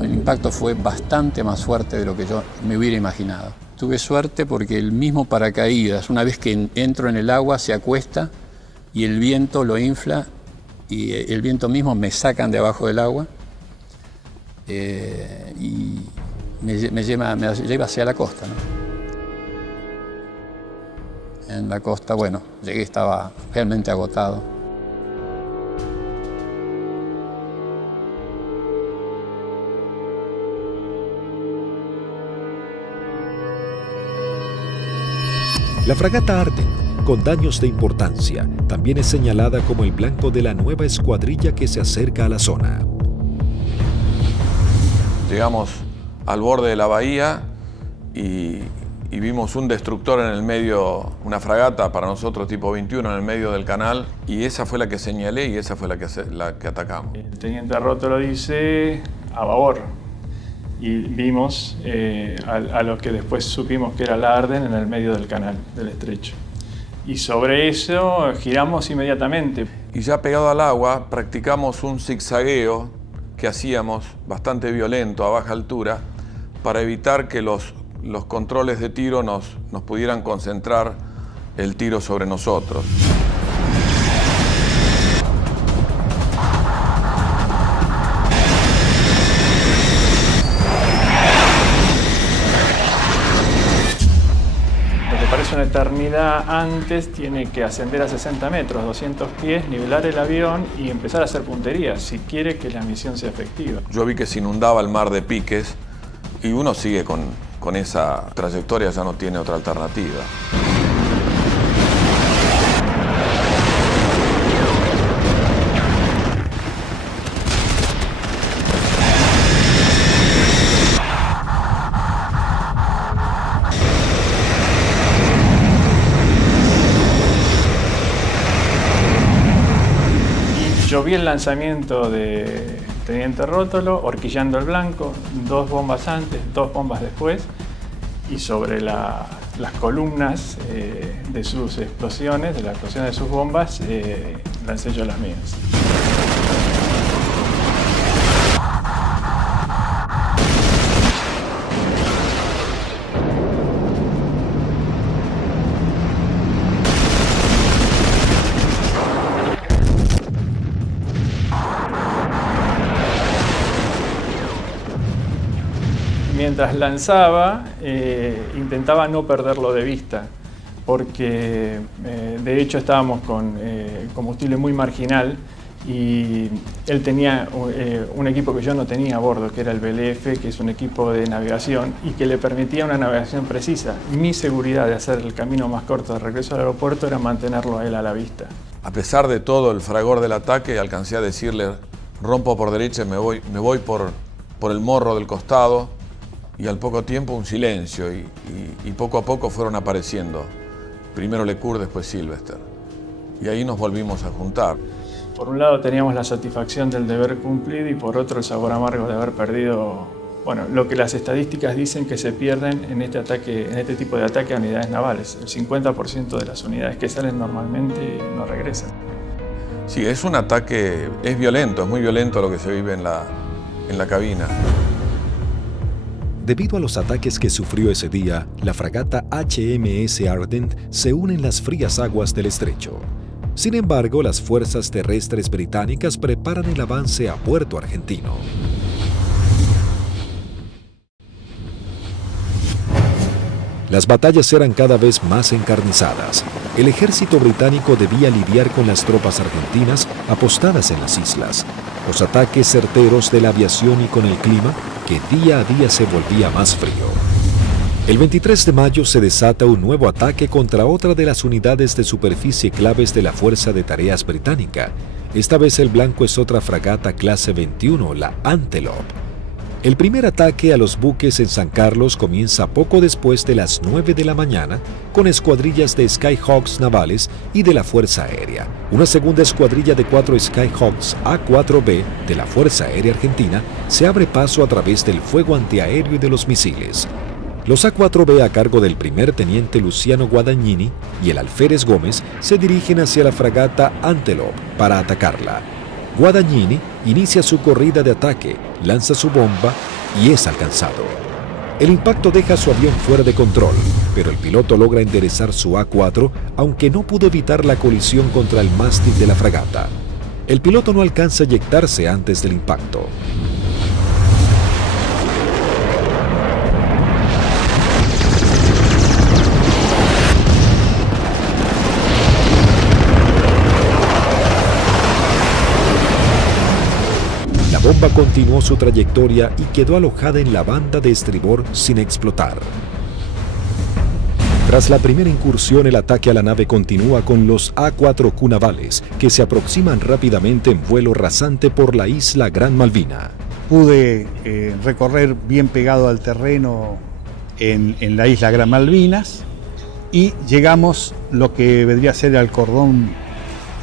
El impacto fue bastante más fuerte de lo que yo me hubiera imaginado. Tuve suerte porque el mismo paracaídas, una vez que entro en el agua, se acuesta y el viento lo infla y el viento mismo me sacan de abajo del agua y me lleva hacia la costa, ¿no? En la costa, bueno, llegué, estaba realmente agotado. La fragata Arden, con daños de importancia, también es señalada como el blanco de la nueva escuadrilla que se acerca a la zona. Llegamos al borde de la bahía y vimos un destructor en el medio, una fragata para nosotros tipo 21 en el medio del canal, y esa fue la que señalé y esa fue la que atacamos. El teniente Rótolo dice a babor y vimos a lo que después supimos que era la Arden en el medio del canal, del estrecho. Y sobre eso giramos inmediatamente. Y ya pegado al agua practicamos un zigzagueo que hacíamos bastante violento a baja altura para evitar que los controles de tiro nos pudieran concentrar el tiro sobre nosotros. Lo que parece una eternidad antes tiene que ascender a 60 metros, 200 pies, nivelar el avión y empezar a hacer puntería si quiere que la misión sea efectiva. Yo vi que se inundaba el mar de piques y uno sigue con esa trayectoria, ya no tiene otra alternativa. Yo vi el lanzamiento de teniente Rótolo, horquillando el blanco, 2 bombas antes, 2 bombas después, y sobre las columnas de sus explosiones, de la explosión de sus bombas, lancé yo las mías. mientras lanzaba, intentaba no perderlo de vista, porque de hecho estábamos con combustible muy marginal y él tenía un equipo que yo no tenía a bordo, que era el BLF, que es un equipo de navegación y que le permitía una navegación precisa. Mi seguridad de hacer el camino más corto de regreso al aeropuerto era mantenerlo a él a la vista. A pesar de todo el fragor del ataque, alcancé a decirle: rompo por derecha y me voy por el morro del costado, y al poco tiempo un silencio y poco a poco fueron apareciendo. Primero Lecour, después Sylvester. Y ahí nos volvimos a juntar. Por un lado teníamos la satisfacción del deber cumplido y por otro el sabor amargo de haber perdido, bueno, lo que las estadísticas dicen que se pierden en este tipo de ataque a unidades navales. El 50% de las unidades que salen normalmente no regresan. Sí, es un ataque, es violento, es muy violento lo que se vive en la cabina. Debido a los ataques que sufrió ese día, la fragata HMS Ardent se une en las frías aguas del estrecho. Sin embargo, las fuerzas terrestres británicas preparan el avance a Puerto Argentino. Las batallas eran cada vez más encarnizadas. El ejército británico debía lidiar con las tropas argentinas apostadas en las islas, los ataques certeros de la aviación y con el clima que día a día se volvía más frío. El 23 de mayo se desata un nuevo ataque contra otra de las unidades de superficie claves de la Fuerza de Tareas británica. Esta vez el blanco es otra fragata clase 21, la Antelope. El primer ataque a los buques en San Carlos comienza poco después de las 9 de la mañana con escuadrillas de Skyhawks navales y de la Fuerza Aérea. Una segunda escuadrilla de 4 Skyhawks A4B de la Fuerza Aérea Argentina se abre paso a través del fuego antiaéreo y de los misiles. Los A4B a cargo del primer teniente Luciano Guadagnini y el alférez Gómez se dirigen hacia la fragata Antelope para atacarla. Guadagnini inicia su corrida de ataque, lanza su bomba y es alcanzado. El impacto deja su avión fuera de control, pero el piloto logra enderezar su A4, aunque no pudo evitar la colisión contra el mástil de la fragata. El piloto no alcanza a eyectarse antes del impacto. La bomba continuó su trayectoria y quedó alojada en la banda de estribor sin explotar. Tras la primera incursión, el ataque a la nave continúa con los A4Q navales, que se aproximan rápidamente en vuelo rasante por la isla Gran Malvina. Pude recorrer bien pegado al terreno en la isla Gran Malvinas y llegamos lo que vendría a ser al cordón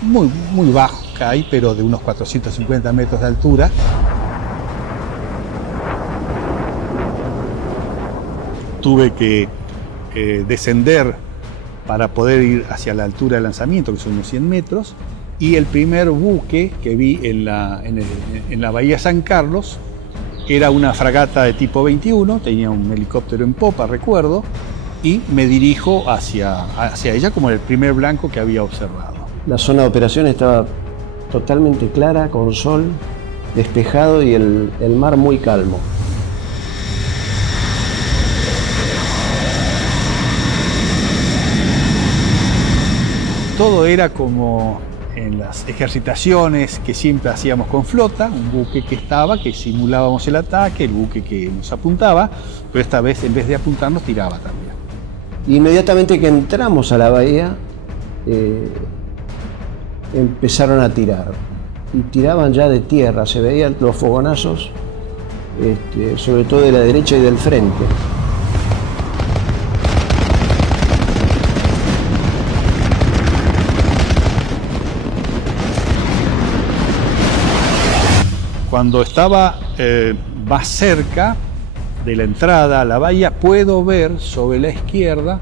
muy bajo que hay, pero de unos 450 metros de altura. Tuve que descender para poder ir hacia la altura de lanzamiento, que son unos 100 metros, y el primer buque que vi en la bahía San Carlos era una fragata de tipo 21, tenía un helicóptero en popa, recuerdo, y me dirijo hacia ella como el primer blanco que había observado. La zona de operación estaba totalmente clara, con sol, despejado y el mar muy calmo. Todo era como en las ejercitaciones que siempre hacíamos con flota, un buque que simulábamos el ataque, el buque que nos apuntaba, pero esta vez en vez de apuntarnos tiraba también. Inmediatamente que entramos a la bahía, empezaron a tirar y tiraban ya de tierra, se veían los fogonazos, sobre todo de la derecha y del frente. Cuando estaba más cerca de la entrada a la bahía, puedo ver sobre la izquierda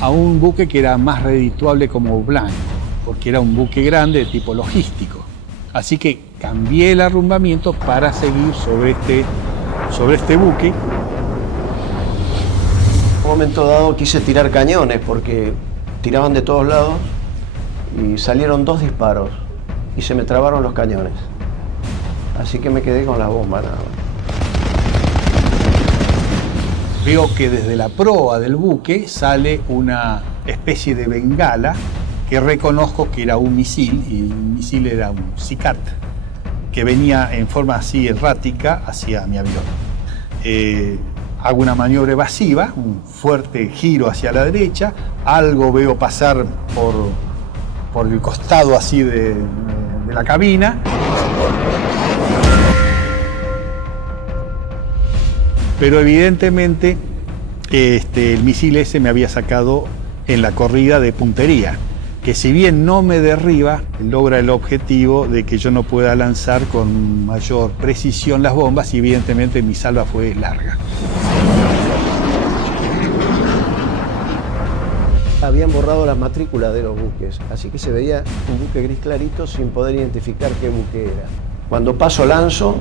a un buque que era más redituable como blanco, porque era un buque grande de tipo logístico. Así que cambié el arrumbamiento para seguir sobre este buque. En un momento dado quise tirar cañones porque tiraban de todos lados y salieron 2 disparos y se me trabaron los cañones. Así que me quedé con la bomba nada más. veo que desde la proa del buque sale una especie de bengala que reconozco que era un misil, y el misil era un SICAT, que venía en forma así errática hacia mi avión. Hago una maniobra evasiva, un fuerte giro hacia la derecha, algo veo pasar por el costado así de la cabina. Pero evidentemente el misil ese me había sacado en la corrida de puntería, que si bien no me derriba, logra el objetivo de que yo no pueda lanzar con mayor precisión las bombas y evidentemente mi salva fue larga. Habían borrado las matrículas de los buques, así que se veía un buque gris clarito sin poder identificar qué buque era. Cuando paso lanzo,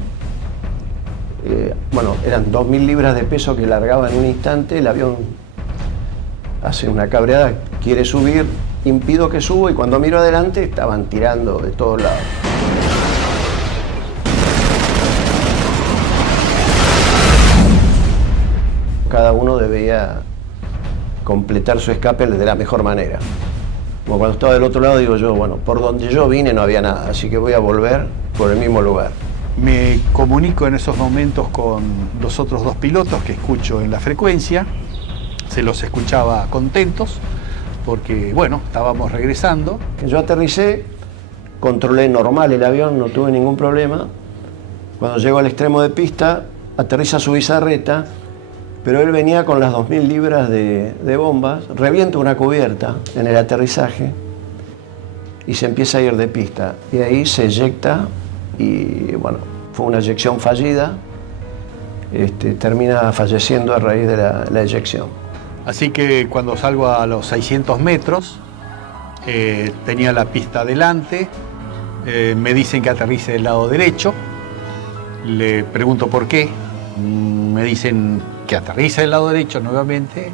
eran 2.000 libras de peso que largaba en un instante, el avión hace una cabreada, quiere subir, impido que subo y cuando miro adelante estaban tirando de todos lados. Cada uno debía completar su escape de la mejor manera. Como cuando estaba del otro lado digo yo, bueno, por donde yo vine no había nada, así que voy a volver por el mismo lugar. Me comunico en esos momentos con los otros dos pilotos que escucho en la frecuencia, se los escuchaba contentos porque, bueno, estábamos regresando. Yo aterricé, controlé normal el avión, no tuve ningún problema. Cuando llego al extremo de pista, aterriza su bizarreta, pero él venía con las 2.000 libras de bombas, revienta una cubierta en el aterrizaje y se empieza a ir de pista. Y ahí se eyecta y, bueno, fue una eyección fallida. Termina falleciendo a raíz de la eyección. Así que cuando salgo a los 600 metros, tenía la pista adelante, me dicen que aterrice del lado derecho, le pregunto por qué, me dicen que aterriza del lado derecho nuevamente,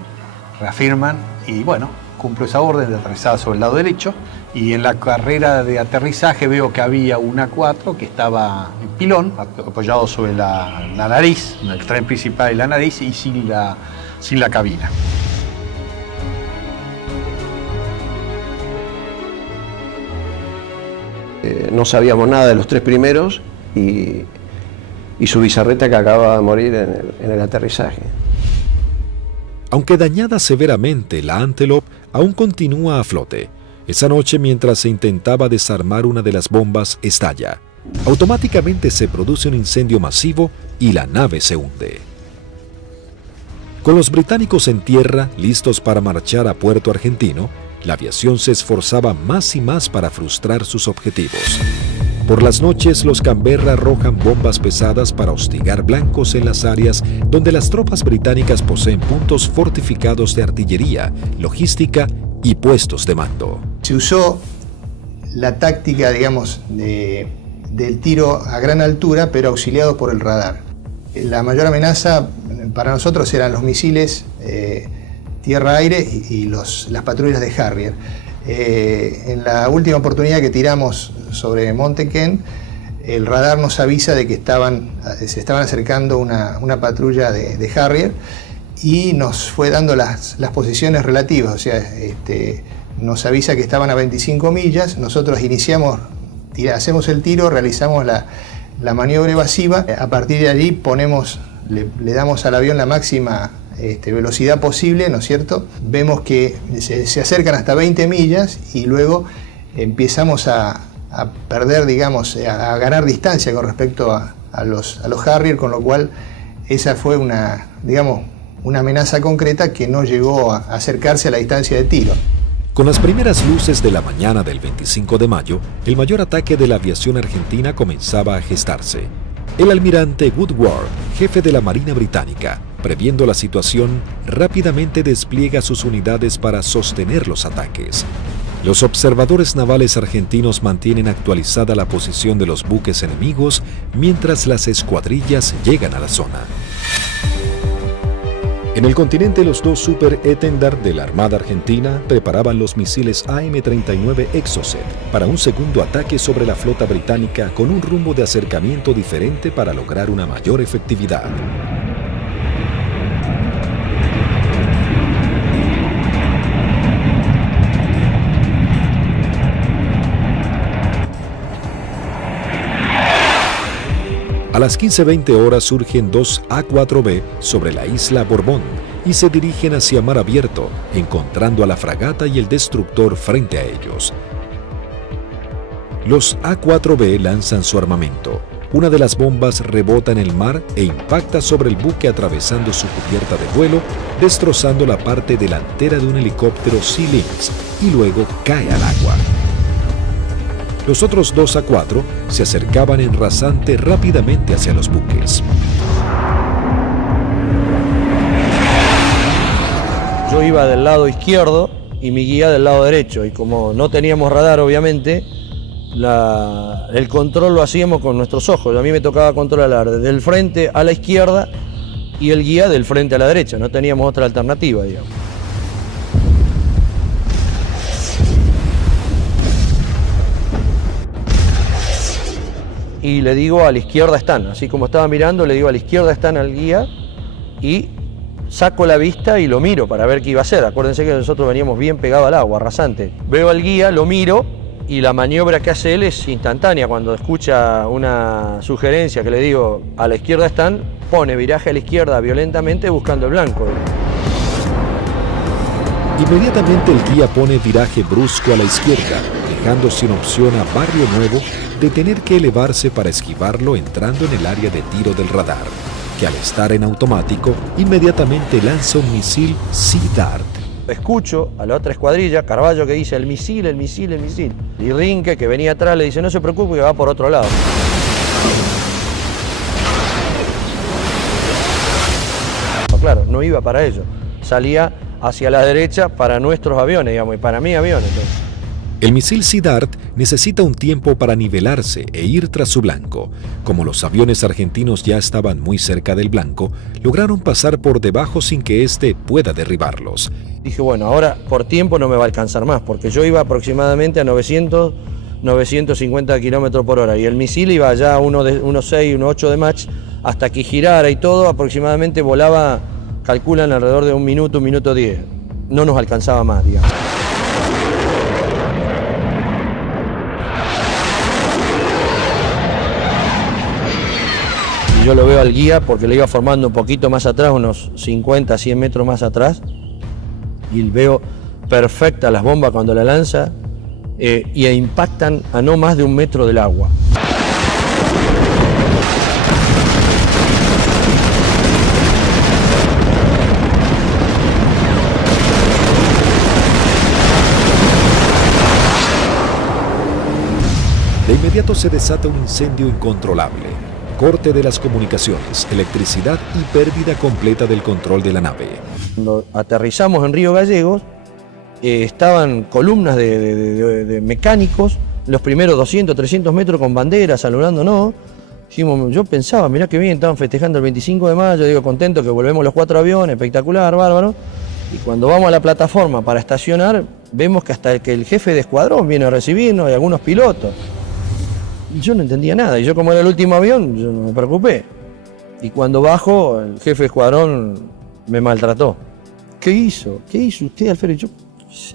reafirman y bueno, cumplo esa orden de aterrizar sobre el lado derecho y en la carrera de aterrizaje veo que había un A4 que estaba en pilón, apoyado sobre la nariz, en el tren principal de la nariz y sin la cabina. No sabíamos nada de los tres primeros y su bizarreta que acababa de morir en el aterrizaje. Aunque dañada severamente, la Antelope aún continúa a flote. Esa noche, mientras se intentaba desarmar una de las bombas, estalla. Automáticamente se produce un incendio masivo y la nave se hunde. Con los británicos en tierra, listos para marchar a Puerto Argentino, la aviación se esforzaba más y más para frustrar sus objetivos. Por las noches, los Canberra arrojan bombas pesadas para hostigar blancos en las áreas donde las tropas británicas poseen puntos fortificados de artillería, logística y puestos de mando. Se usó la táctica, digamos, del tiro a gran altura, pero auxiliado por el radar. La mayor amenaza para nosotros eran los misiles tierra-aire y las patrullas de Harrier. En la última oportunidad que tiramos sobre Monte Kent, el radar nos avisa de que se estaban acercando una patrulla de Harrier y nos fue dando las posiciones relativas, o sea, nos avisa que estaban a 25 millas, nosotros hacemos el tiro, realizamos la maniobra evasiva, a partir de allí le damos al avión la máxima velocidad posible, ¿no es cierto? Vemos que se acercan hasta 20 millas y luego empezamos a perder, digamos, a ganar distancia con respecto a los Harrier, con lo cual esa fue una amenaza concreta que no llegó a acercarse a la distancia de tiro. Con las primeras luces de la mañana del 25 de mayo, el mayor ataque de la aviación argentina comenzaba a gestarse. El almirante Woodward, jefe de la Marina Británica, previendo la situación, rápidamente despliega sus unidades para sostener los ataques. Los observadores navales argentinos mantienen actualizada la posición de los buques enemigos mientras las escuadrillas llegan a la zona. En el continente, los dos Super Étendard de la Armada Argentina preparaban los misiles AM-39 Exocet para un segundo ataque sobre la flota británica con un rumbo de acercamiento diferente para lograr una mayor efectividad. A las 15:20 horas surgen dos A-4B sobre la isla Borbón y se dirigen hacia mar abierto, encontrando a la fragata y el destructor frente a ellos. Los A-4B lanzan su armamento. Una de las bombas rebota en el mar e impacta sobre el buque atravesando su cubierta de vuelo, destrozando la parte delantera de un helicóptero Sea Lynx y luego cae al agua. Los otros dos A-4 se acercaban en rasante rápidamente hacia los buques. Yo iba del lado izquierdo y mi guía del lado derecho, y como no teníamos radar obviamente, el control lo hacíamos con nuestros ojos. A mí me tocaba controlar desde el frente a la izquierda y el guía del frente a la derecha, no teníamos otra alternativa, digamos. Y le digo, a la izquierda están, así como estaba mirando, le digo, a la izquierda están al guía, y saco la vista y lo miro para ver qué iba a hacer. Acuérdense que nosotros veníamos bien pegados al agua, rasante. Veo al guía, lo miro, y la maniobra que hace él es instantánea. Cuando escucha una sugerencia que le digo, a la izquierda están, pone viraje a la izquierda violentamente buscando el blanco. Inmediatamente el guía pone viraje brusco a la izquierda, dejando sin opción a Barrio Nuevo de tener que elevarse para esquivarlo entrando en el área de tiro del radar, que al estar en automático, inmediatamente lanza un misil Sea Dart. Escucho a la otra escuadrilla, Carballo, que dice el misil, el misil, el misil. Y Rinque, que venía atrás, le dice, no se preocupe que va por otro lado. Claro, no iba para ello. Salía hacia la derecha para nuestros aviones, digamos, y para mi avión. Entonces. El misil Sea Dart necesita un tiempo para nivelarse e ir tras su blanco. Como los aviones argentinos ya estaban muy cerca del blanco, lograron pasar por debajo sin que éste pueda derribarlos. Dije, bueno, ahora por tiempo no me va a alcanzar más, porque yo iba aproximadamente a 900, 950 kilómetros por hora, y el misil iba ya a 1.6, 1.8 de Mach, hasta que girara y todo, aproximadamente volaba, calculan alrededor de un minuto 10. No nos alcanzaba más, digamos. Yo lo veo al guía porque le iba formando un poquito más atrás, unos 50, 100 metros más atrás, y veo perfecta las bombas cuando la lanza y impactan a no más de 1 metro del agua. De inmediato se desata un incendio incontrolable. Corte de las comunicaciones, electricidad y pérdida completa del control de la nave. Cuando aterrizamos en Río Gallegos, estaban columnas de mecánicos, los primeros 200, 300 metros con banderas, saludándonos. Yo pensaba, mirá qué bien, estaban festejando el 25 de mayo, digo, contento que volvemos los 4 aviones, espectacular, bárbaro. Y cuando vamos a la plataforma para estacionar, vemos que hasta el jefe de escuadrón viene a recibirnos y algunos pilotos. Yo no entendía nada, y yo como era el último avión, yo no me preocupé. Y cuando bajo, el jefe de escuadrón me maltrató. ¿Qué hizo? ¿Qué hizo usted, Alfredo? Yo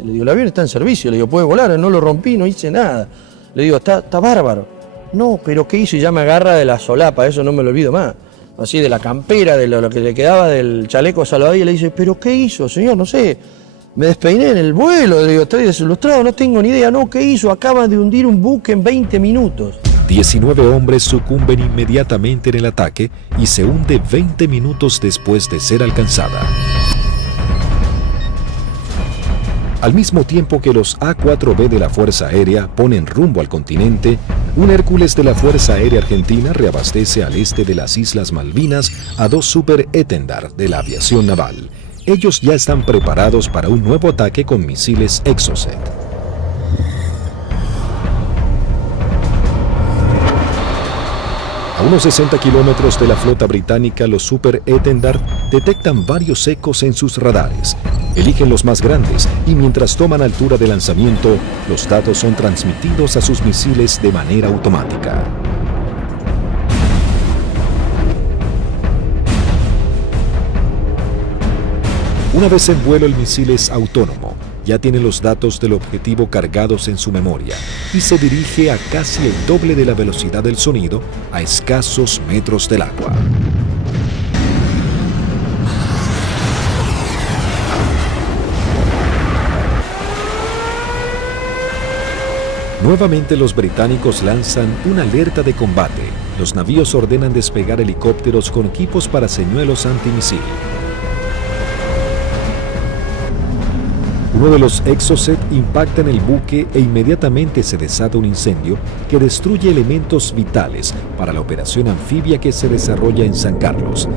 le digo, el avión está en servicio, le digo, puede volar, no lo rompí, no hice nada. Le digo, está bárbaro. No, pero ¿qué hizo? Y ya me agarra de la solapa, eso no me lo olvido más. Así de la campera, de lo que le quedaba del chaleco salvavidas, y le dice, ¿pero qué hizo, señor? No sé. Me despeiné en el vuelo, le digo, estoy desilustrado, no tengo ni idea. No, ¿qué hizo? Acaba de hundir un buque en 20 minutos. 19 hombres sucumben inmediatamente en el ataque y se hunde 20 minutos después de ser alcanzada. Al mismo tiempo que los A-4B de la Fuerza Aérea ponen rumbo al continente, un Hércules de la Fuerza Aérea Argentina reabastece al este de las Islas Malvinas a 2 Super Étendard de la aviación naval. Ellos ya están preparados para un nuevo ataque con misiles Exocet. A unos 60 kilómetros de la flota británica, los Super Étendard detectan varios ecos en sus radares. Eligen los más grandes y mientras toman altura de lanzamiento, los datos son transmitidos a sus misiles de manera automática. Una vez en vuelo, el misil es autónomo. ya tiene los datos del objetivo cargados en su memoria y se dirige a casi el doble de la velocidad del sonido a escasos metros del agua. Nuevamente los británicos lanzan una alerta de combate. Los navíos ordenan despegar helicópteros con equipos para señuelos antimisil. Uno de los Exocet impacta en el buque e inmediatamente se desata un incendio que destruye elementos vitales para la operación anfibia que se desarrolla en San Carlos.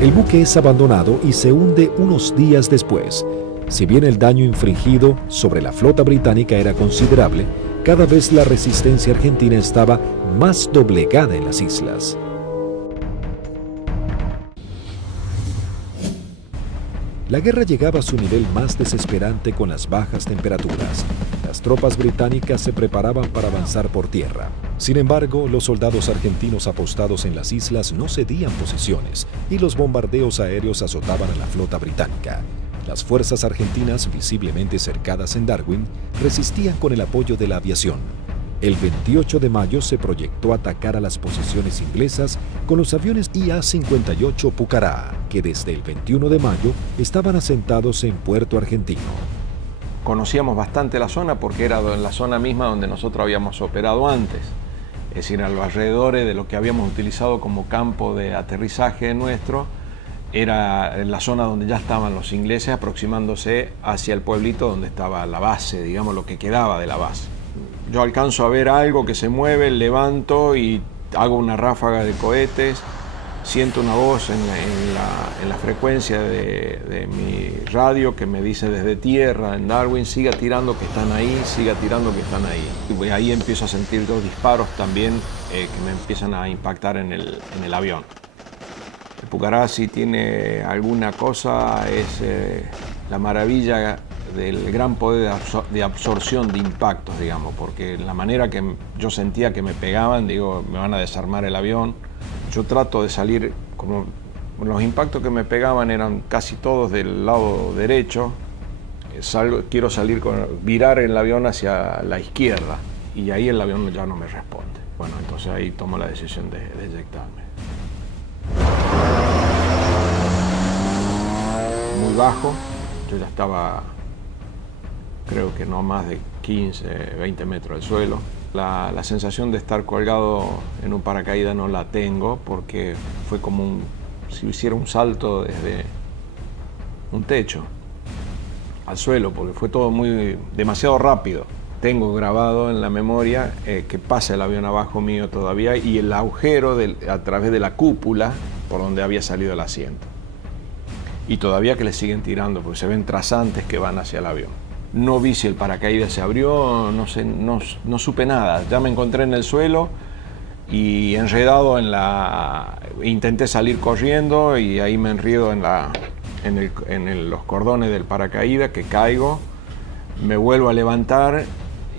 El buque es abandonado y se hunde unos días después. Si bien el daño infligido sobre la flota británica era considerable, cada vez la resistencia argentina estaba más doblegada en las islas. La guerra llegaba a su nivel más desesperante con las bajas temperaturas. Las tropas británicas se preparaban para avanzar por tierra. Sin embargo, los soldados argentinos apostados en las islas no cedían posiciones y los bombardeos aéreos azotaban a la flota británica. Las fuerzas argentinas, visiblemente cercadas en Darwin, resistían con el apoyo de la aviación. El 28 de mayo se proyectó atacar a las posiciones inglesas con los aviones IA-58 Pucará, que desde el 21 de mayo estaban asentados en Puerto Argentino. Conocíamos bastante la zona porque era en la zona misma donde nosotros habíamos operado antes. Es decir, a los alrededores de lo que habíamos utilizado como campo de aterrizaje nuestro, era en la zona donde ya estaban los ingleses aproximándose hacia el pueblito donde estaba la base, digamos, lo que quedaba de la base. Yo alcanzo a ver algo que se mueve, levanto y hago una ráfaga de cohetes, siento una voz en la frecuencia de mi radio que me dice desde tierra, en Darwin, siga tirando que están ahí, siga tirando que están ahí. Y ahí empiezo a sentir dos disparos también que me empiezan a impactar en el avión. El Pucará, si tiene alguna cosa, es la maravilla del gran poder de absorción de impactos, digamos, porque la manera que yo sentía que me pegaban, digo, me van a desarmar el avión. Yo trato de salir, como los impactos que me pegaban eran casi todos del lado derecho, quiero virar el avión hacia la izquierda y ahí el avión ya no me responde. Bueno, entonces ahí tomo la decisión de eyectarme. Muy bajo, yo ya estaba, creo que no más de 15, 20 metros del suelo. La sensación de estar colgado en un paracaídas no la tengo porque fue como si hiciera un salto desde un techo al suelo, porque fue todo demasiado rápido. Tengo grabado en la memoria que pasa el avión abajo mío todavía y el agujero a través de la cúpula por donde había salido el asiento. Y todavía que le siguen tirando porque se ven trazantes que van hacia el avión. No vi si el paracaídas se abrió, no sé, no supe nada. Ya me encontré en el suelo y enredado intenté salir corriendo y ahí me enredo en los cordones del paracaídas, que caigo, me vuelvo a levantar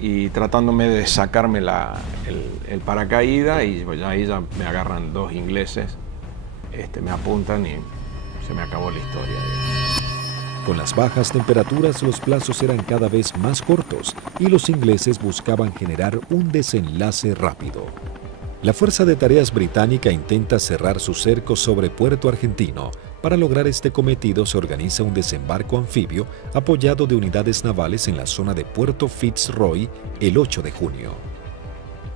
y tratándome de sacarme el paracaídas y pues ahí ya me agarran dos ingleses, me apuntan y se me acabó la historia. Con las bajas temperaturas, los plazos eran cada vez más cortos y los ingleses buscaban generar un desenlace rápido. La Fuerza de Tareas británica intenta cerrar su cerco sobre Puerto Argentino. Para lograr este cometido se organiza un desembarco anfibio apoyado de unidades navales en la zona de Puerto Fitzroy el 8 de junio.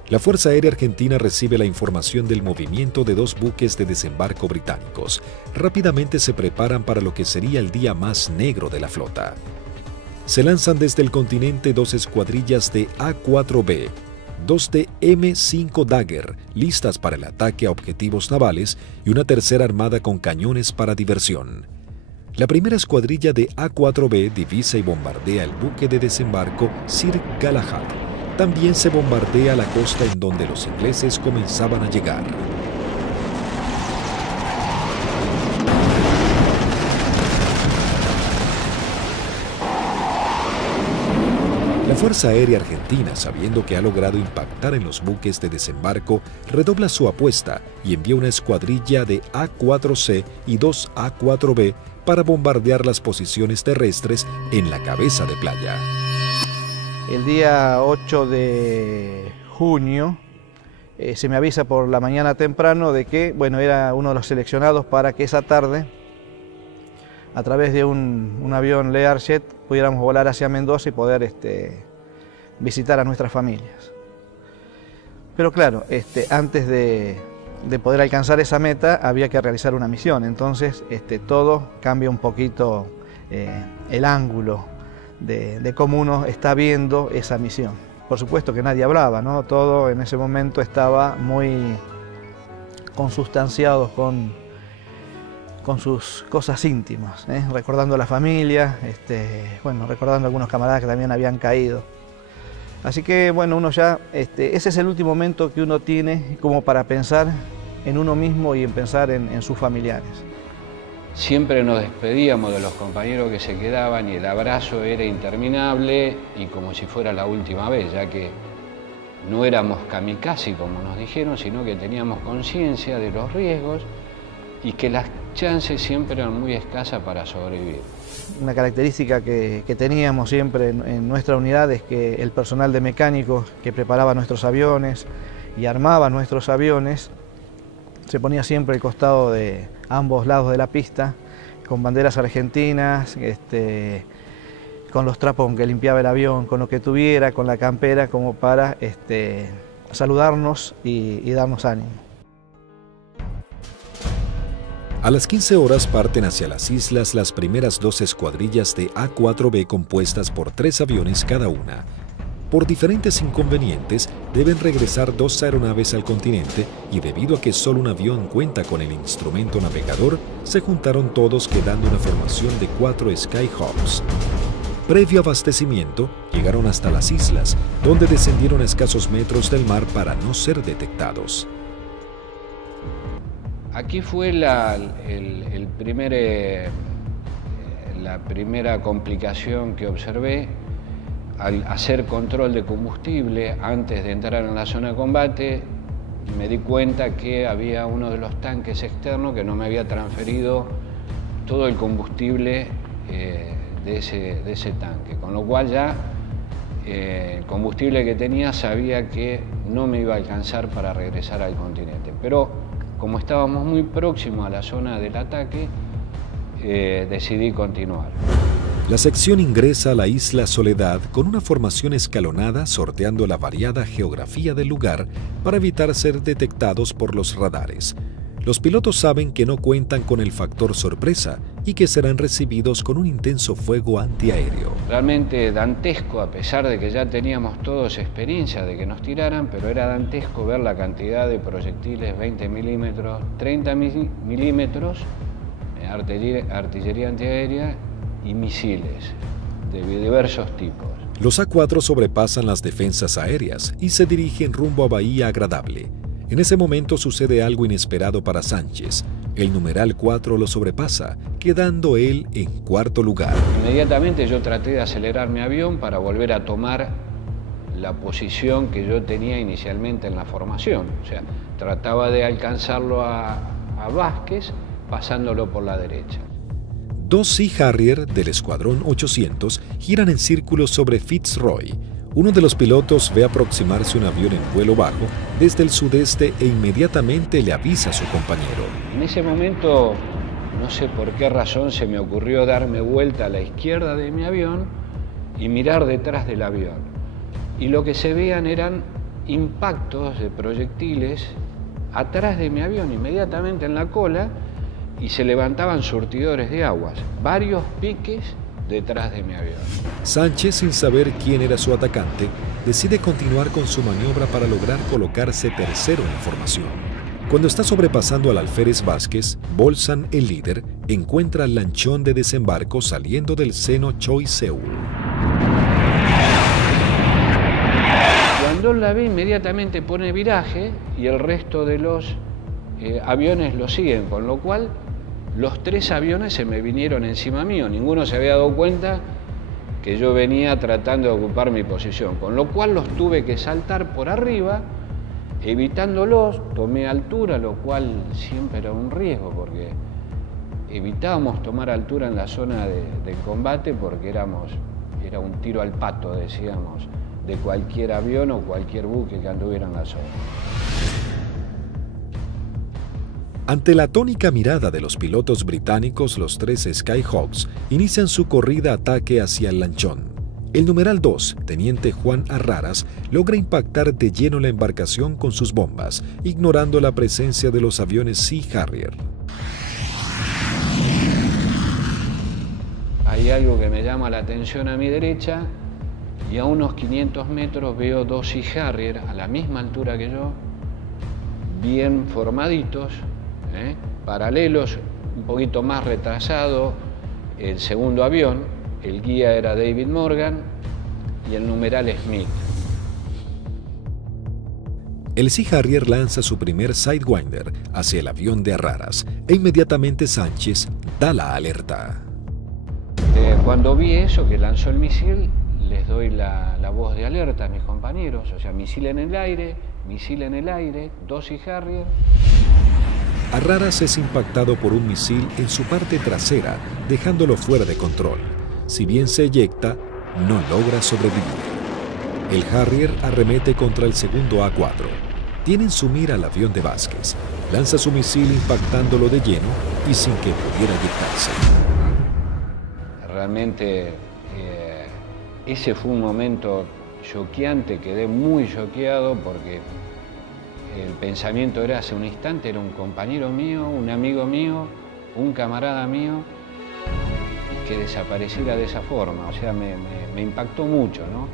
La Fuerza Aérea Argentina recibe la información del movimiento de dos buques de desembarco británicos. Rápidamente se preparan para lo que sería el día más negro de la flota. Se lanzan desde el continente dos escuadrillas de A4B, dos de M5 Dagger, listas para el ataque a objetivos navales, y una tercera armada con cañones para diversión. La primera escuadrilla de A4B divisa y bombardea el buque de desembarco Sir Galahad. También se bombardea la costa en donde los ingleses comenzaban a llegar. La Fuerza Aérea Argentina, sabiendo que ha logrado impactar en los buques de desembarco, redobla su apuesta y envía una escuadrilla de A-4C y 2 A-4B para bombardear las posiciones terrestres en la cabeza de playa. El día 8 de junio se me avisa por la mañana temprano de que, bueno, era uno de los seleccionados para que esa tarde, a través de un avión Learjet, pudiéramos volar hacia Mendoza y poder visitar a nuestras familias. Pero claro, antes de poder alcanzar esa meta había que realizar una misión, entonces todo cambia un poquito el ángulo de cómo uno está viendo esa misión. Por supuesto que nadie hablaba, ¿no? Todo en ese momento estaba muy consustanciado con sus cosas íntimas, recordando a la familia, bueno, recordando a algunos camaradas que también habían caído. Así que bueno, uno ya, ese es el último momento que uno tiene como para pensar en uno mismo y en pensar en sus familiares. Siempre nos despedíamos de los compañeros que se quedaban y el abrazo era interminable y como si fuera la última vez, ya que no éramos kamikaze como nos dijeron, sino que teníamos conciencia de los riesgos y que las chances siempre eran muy escasas para sobrevivir. Una característica que teníamos siempre en nuestra unidad es que el personal de mecánicos que preparaba nuestros aviones y armaba nuestros aviones se ponía siempre al costado de ambos lados de la pista, con banderas argentinas, con los trapos con que limpiaba el avión, con lo que tuviera, con la campera, como para saludarnos y darnos ánimo. A las 15 horas parten hacia las islas las primeras 2 escuadrillas de A-4B compuestas por 3 aviones cada una. Por diferentes inconvenientes, deben regresar 2 aeronaves al continente y debido a que solo un avión cuenta con el instrumento navegador, se juntaron todos quedando una formación de 4 Skyhawks. Previo abastecimiento, llegaron hasta las islas, donde descendieron a escasos metros del mar para no ser detectados. Aquí fue la primera complicación que observé. Al hacer control de combustible antes de entrar en la zona de combate, me di cuenta que había uno de los tanques externos que no me había transferido todo el combustible de ese tanque, con lo cual ya el combustible que tenía sabía que no me iba a alcanzar para regresar al continente. Pero como estábamos muy próximos a la zona del ataque, decidí continuar. La sección ingresa a la isla Soledad con una formación escalonada sorteando la variada geografía del lugar para evitar ser detectados por los radares. Los pilotos saben que no cuentan con el factor sorpresa y que serán recibidos con un intenso fuego antiaéreo. Realmente dantesco, a pesar de que ya teníamos todos experiencia de que nos tiraran, pero era dantesco ver la cantidad de proyectiles 20 milímetros, 30 milímetros, artillería antiaérea y misiles de diversos tipos. Los A-4 sobrepasan las defensas aéreas y se dirigen rumbo a Bahía Agradable. En ese momento sucede algo inesperado para Sánchez. El numeral 4 lo sobrepasa, quedando él en cuarto lugar. Inmediatamente yo traté de acelerar mi avión para volver a tomar la posición que yo tenía inicialmente en la formación. O sea, trataba de alcanzarlo a Vázquez pasándolo por la derecha. 2 Sea Harrier del Escuadrón 800 giran en círculo sobre Fitzroy. Uno de los pilotos ve aproximarse un avión en vuelo bajo desde el sudeste e inmediatamente le avisa a su compañero. En ese momento, no sé por qué razón, se me ocurrió darme vuelta a la izquierda de mi avión y mirar detrás del avión. Y lo que se veían eran impactos de proyectiles atrás de mi avión, inmediatamente en la cola, y se levantaban surtidores de aguas, varios piques detrás de mi avión. Sánchez, sin saber quién era su atacante, decide continuar con su maniobra para lograr colocarse tercero en la formación. Cuando está sobrepasando al alférez Vázquez, Bolsan, el líder, encuentra al lanchón de desembarco saliendo del seno Choi Seul. Cuando la ve, inmediatamente pone viraje y el resto de los aviones lo siguen, con lo cual los 3 aviones se me vinieron encima mío. Ninguno se había dado cuenta que yo venía tratando de ocupar mi posición, con lo cual los tuve que saltar por arriba, evitándolos, tomé altura, lo cual siempre era un riesgo porque evitábamos tomar altura en la zona de combate porque era un tiro al pato, decíamos, de cualquier avión o cualquier buque que anduviera en la zona. Ante la tónica mirada de los pilotos británicos, los 3 Skyhawks inician su corrida-ataque hacia el lanchón. El numeral 2, teniente Juan Arraras, logra impactar de lleno la embarcación con sus bombas, ignorando la presencia de los aviones Sea Harrier. Hay algo que me llama la atención a mi derecha y a unos 500 metros veo 2 Sea Harrier a la misma altura que yo, bien formaditos, paralelos, un poquito más retrasado el segundo avión, el guía era David Morgan y el numeral Smith. El Sea Harrier lanza su primer Sidewinder hacia el avión de Arraras e inmediatamente Sánchez da la alerta. Cuando vi eso, que lanzó el misil, les doy la voz de alerta a mis compañeros, o sea, misil en el aire, 2 Sea Harrier. Arraras es impactado por un misil en su parte trasera, dejándolo fuera de control. Si bien se eyecta, no logra sobrevivir. El Harrier arremete contra el segundo A4. Tiene en su mira al avión de Vázquez. Lanza su misil impactándolo de lleno y sin que pudiera eyectarse. Realmente ese fue un momento choqueante, quedé muy choqueado porque el pensamiento era hace un instante, era un compañero mío, un amigo mío, un camarada mío, que desapareciera de esa forma, o sea, me impactó mucho, ¿no?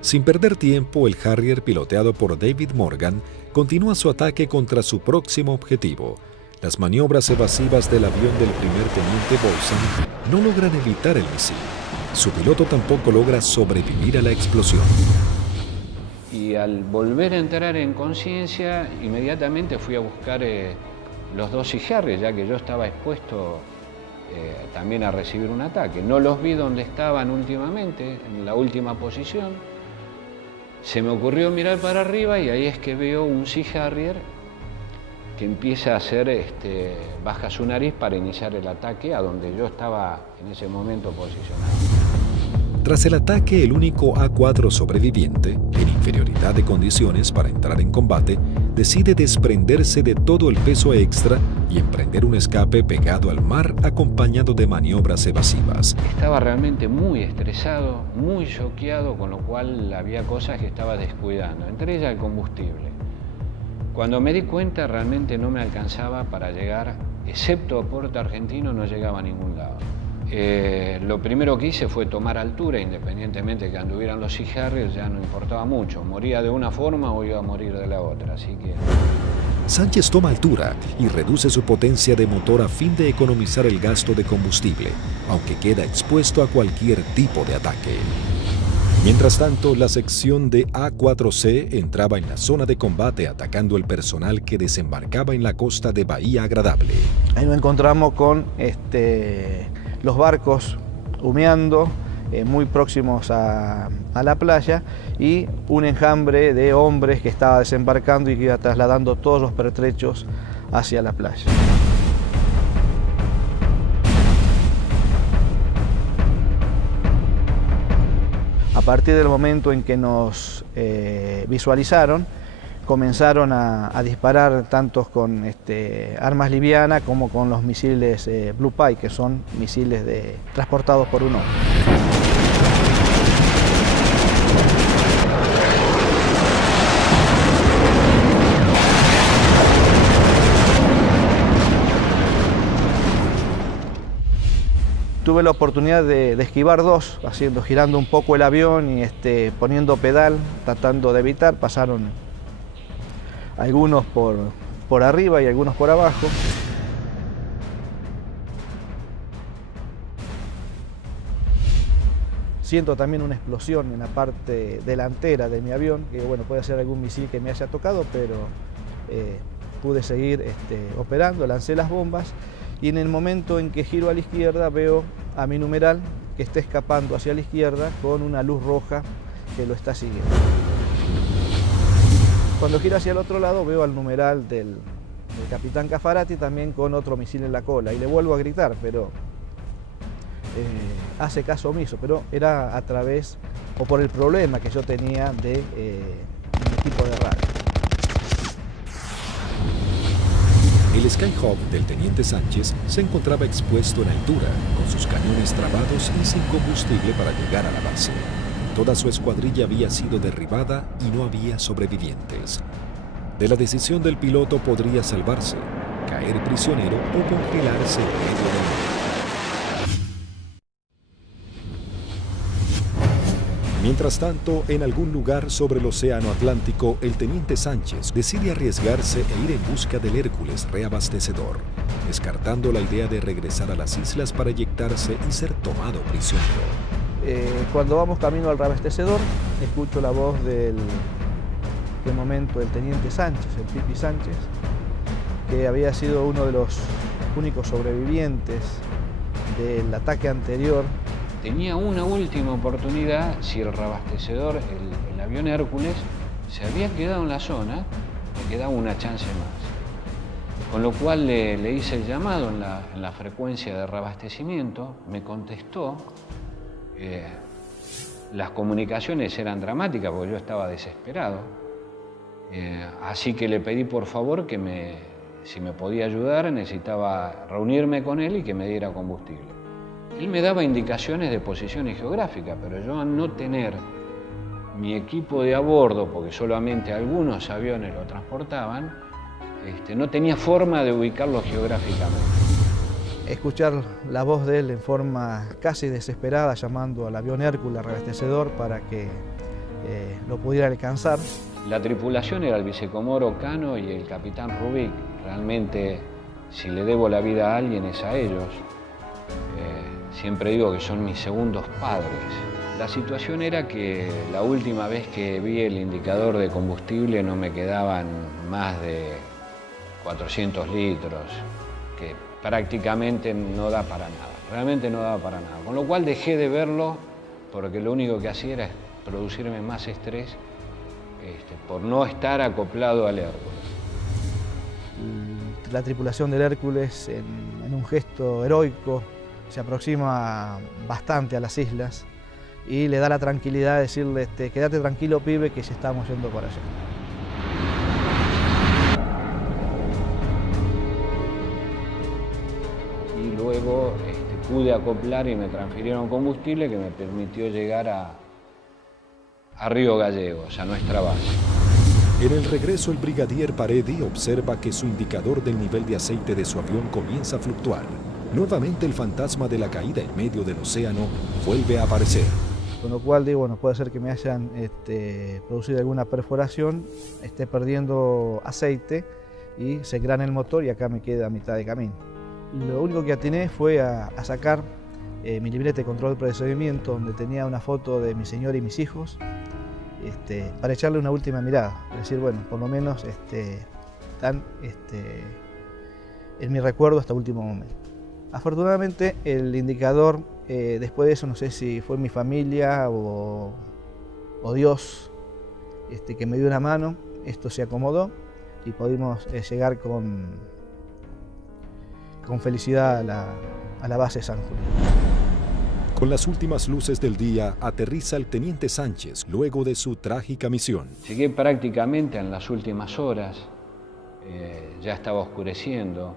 Sin perder tiempo, el Harrier, piloteado por David Morgan, continúa su ataque contra su próximo objetivo. Las maniobras evasivas del avión del primer teniente Bolson no logran evitar el misil. Su piloto tampoco logra sobrevivir a la explosión. Y al volver a entrar en conciencia, inmediatamente fui a buscar los 2 Sea Harrier, ya que yo estaba expuesto también a recibir un ataque. No los vi donde estaban últimamente, en la última posición. Se me ocurrió mirar para arriba y ahí es que veo un Sea Harrier que empieza a hacer, baja su nariz para iniciar el ataque a donde yo estaba en ese momento posicionado. Tras el ataque, el único A4 sobreviviente, en inferioridad de condiciones para entrar en combate, decide desprenderse de todo el peso extra y emprender un escape pegado al mar acompañado de maniobras evasivas. Estaba realmente muy estresado, muy choqueado, con lo cual había cosas que estaba descuidando, entre ellas el combustible. Cuando me di cuenta, realmente no me alcanzaba para llegar, excepto a Puerto Argentino, no llegaba a ningún lado. Lo primero que hice fue tomar altura, independientemente de que anduvieran los Sea Harrier, ya no importaba mucho. Moría de una forma o iba a morir de la otra, así que... Sánchez toma altura y reduce su potencia de motor a fin de economizar el gasto de combustible, aunque queda expuesto a cualquier tipo de ataque. Mientras tanto, la sección de A4C entraba en la zona de combate atacando el personal que desembarcaba en la costa de Bahía Agradable. Ahí nos encontramos con los barcos humeando, muy próximos a la playa, y un enjambre de hombres que estaba desembarcando y que iba trasladando todos los pertrechos hacia la playa. A partir del momento en que nos visualizaron, comenzaron a disparar tanto con armas livianas como con los misiles Blue Pie, que son misiles transportados por un hombre. Tuve la oportunidad de esquivar 2, girando un poco el avión y poniendo pedal, tratando de evitar. Pasaron algunos por arriba y algunos por abajo. Siento también una explosión en la parte delantera de mi avión, que bueno, puede ser algún misil que me haya tocado, pero pude seguir operando, lancé las bombas y en el momento en que giro a la izquierda veo a mi numeral que está escapando hacia la izquierda con una luz roja que lo está siguiendo. Cuando gira hacia el otro lado veo al numeral del capitán Caffarati también con otro misil en la cola y le vuelvo a gritar, pero hace caso omiso, pero era a través o por el problema que yo tenía de mi equipo de radio. El Skyhawk del teniente Sánchez se encontraba expuesto en altura, con sus cañones trabados y sin combustible para llegar a la base. Toda su escuadrilla había sido derribada y no había sobrevivientes. De la decisión del piloto podría salvarse, caer prisionero o congelarse en medio del mar. Mientras tanto, en algún lugar sobre el océano Atlántico, el teniente Sánchez decide arriesgarse e ir en busca del Hércules reabastecedor, descartando la idea de regresar a las islas para eyectarse y ser tomado prisionero. Cuando vamos camino al reabastecedor, escucho la voz del momento del teniente Sánchez, el Pipi Sánchez, que había sido uno de los únicos sobrevivientes del ataque anterior. Tenía una última oportunidad si el reabastecedor, el avión Hércules, se había quedado en la zona, le quedaba una chance más. Con lo cual le hice el llamado en la frecuencia de reabastecimiento, me contestó. Las comunicaciones eran dramáticas porque yo estaba desesperado. Así que le pedí por favor que si me podía ayudar, necesitaba reunirme con él y que me diera combustible. Él me daba indicaciones de posiciones geográficas, pero yo al no tener mi equipo de a bordo, porque solamente algunos aviones lo transportaban, no tenía forma de ubicarlo geográficamente. Escuchar la voz de él en forma casi desesperada, llamando al avión Hércules reabastecedor para que lo pudiera alcanzar. La tripulación era el vicecomoro Cano y el capitán Rubik. Realmente, si le debo la vida a alguien es a ellos. Siempre digo que son mis segundos padres. La situación era que la última vez que vi el indicador de combustible no me quedaban más de 400 litros, que prácticamente no da para nada, realmente no daba para nada. Con lo cual dejé de verlo porque lo único que hacía era producirme más estrés por no estar acoplado al Hércules. La tripulación del Hércules, en un gesto heroico, se aproxima bastante a las islas y le da la tranquilidad de decirle, quédate tranquilo, pibe, que ya estamos yendo por allá. Y luego pude acoplar y me transfirieron combustible que me permitió llegar a Río Gallegos, a nuestra base. En el regreso, el brigadier Paredi observa que su indicador del nivel de aceite de su avión comienza a fluctuar. Nuevamente el fantasma de la caída en medio del océano vuelve a aparecer. Con lo cual digo, bueno, puede ser que me hayan producido alguna perforación, esté perdiendo aceite y se engrana el motor y acá me queda a mitad de camino. Lo único que atiné fue a sacar mi libreta de control de procedimiento donde tenía una foto de mi señora y mis hijos para echarle una última mirada. Es decir, bueno, por lo menos están en mi recuerdo hasta el último momento. Afortunadamente el indicador, después de eso, no sé si fue mi familia o Dios que me dio una mano, esto se acomodó y pudimos llegar con felicidad a la base San Julián. Con las últimas luces del día, aterriza el teniente Sánchez luego de su trágica misión. Llegué prácticamente en las últimas horas, ya estaba oscureciendo.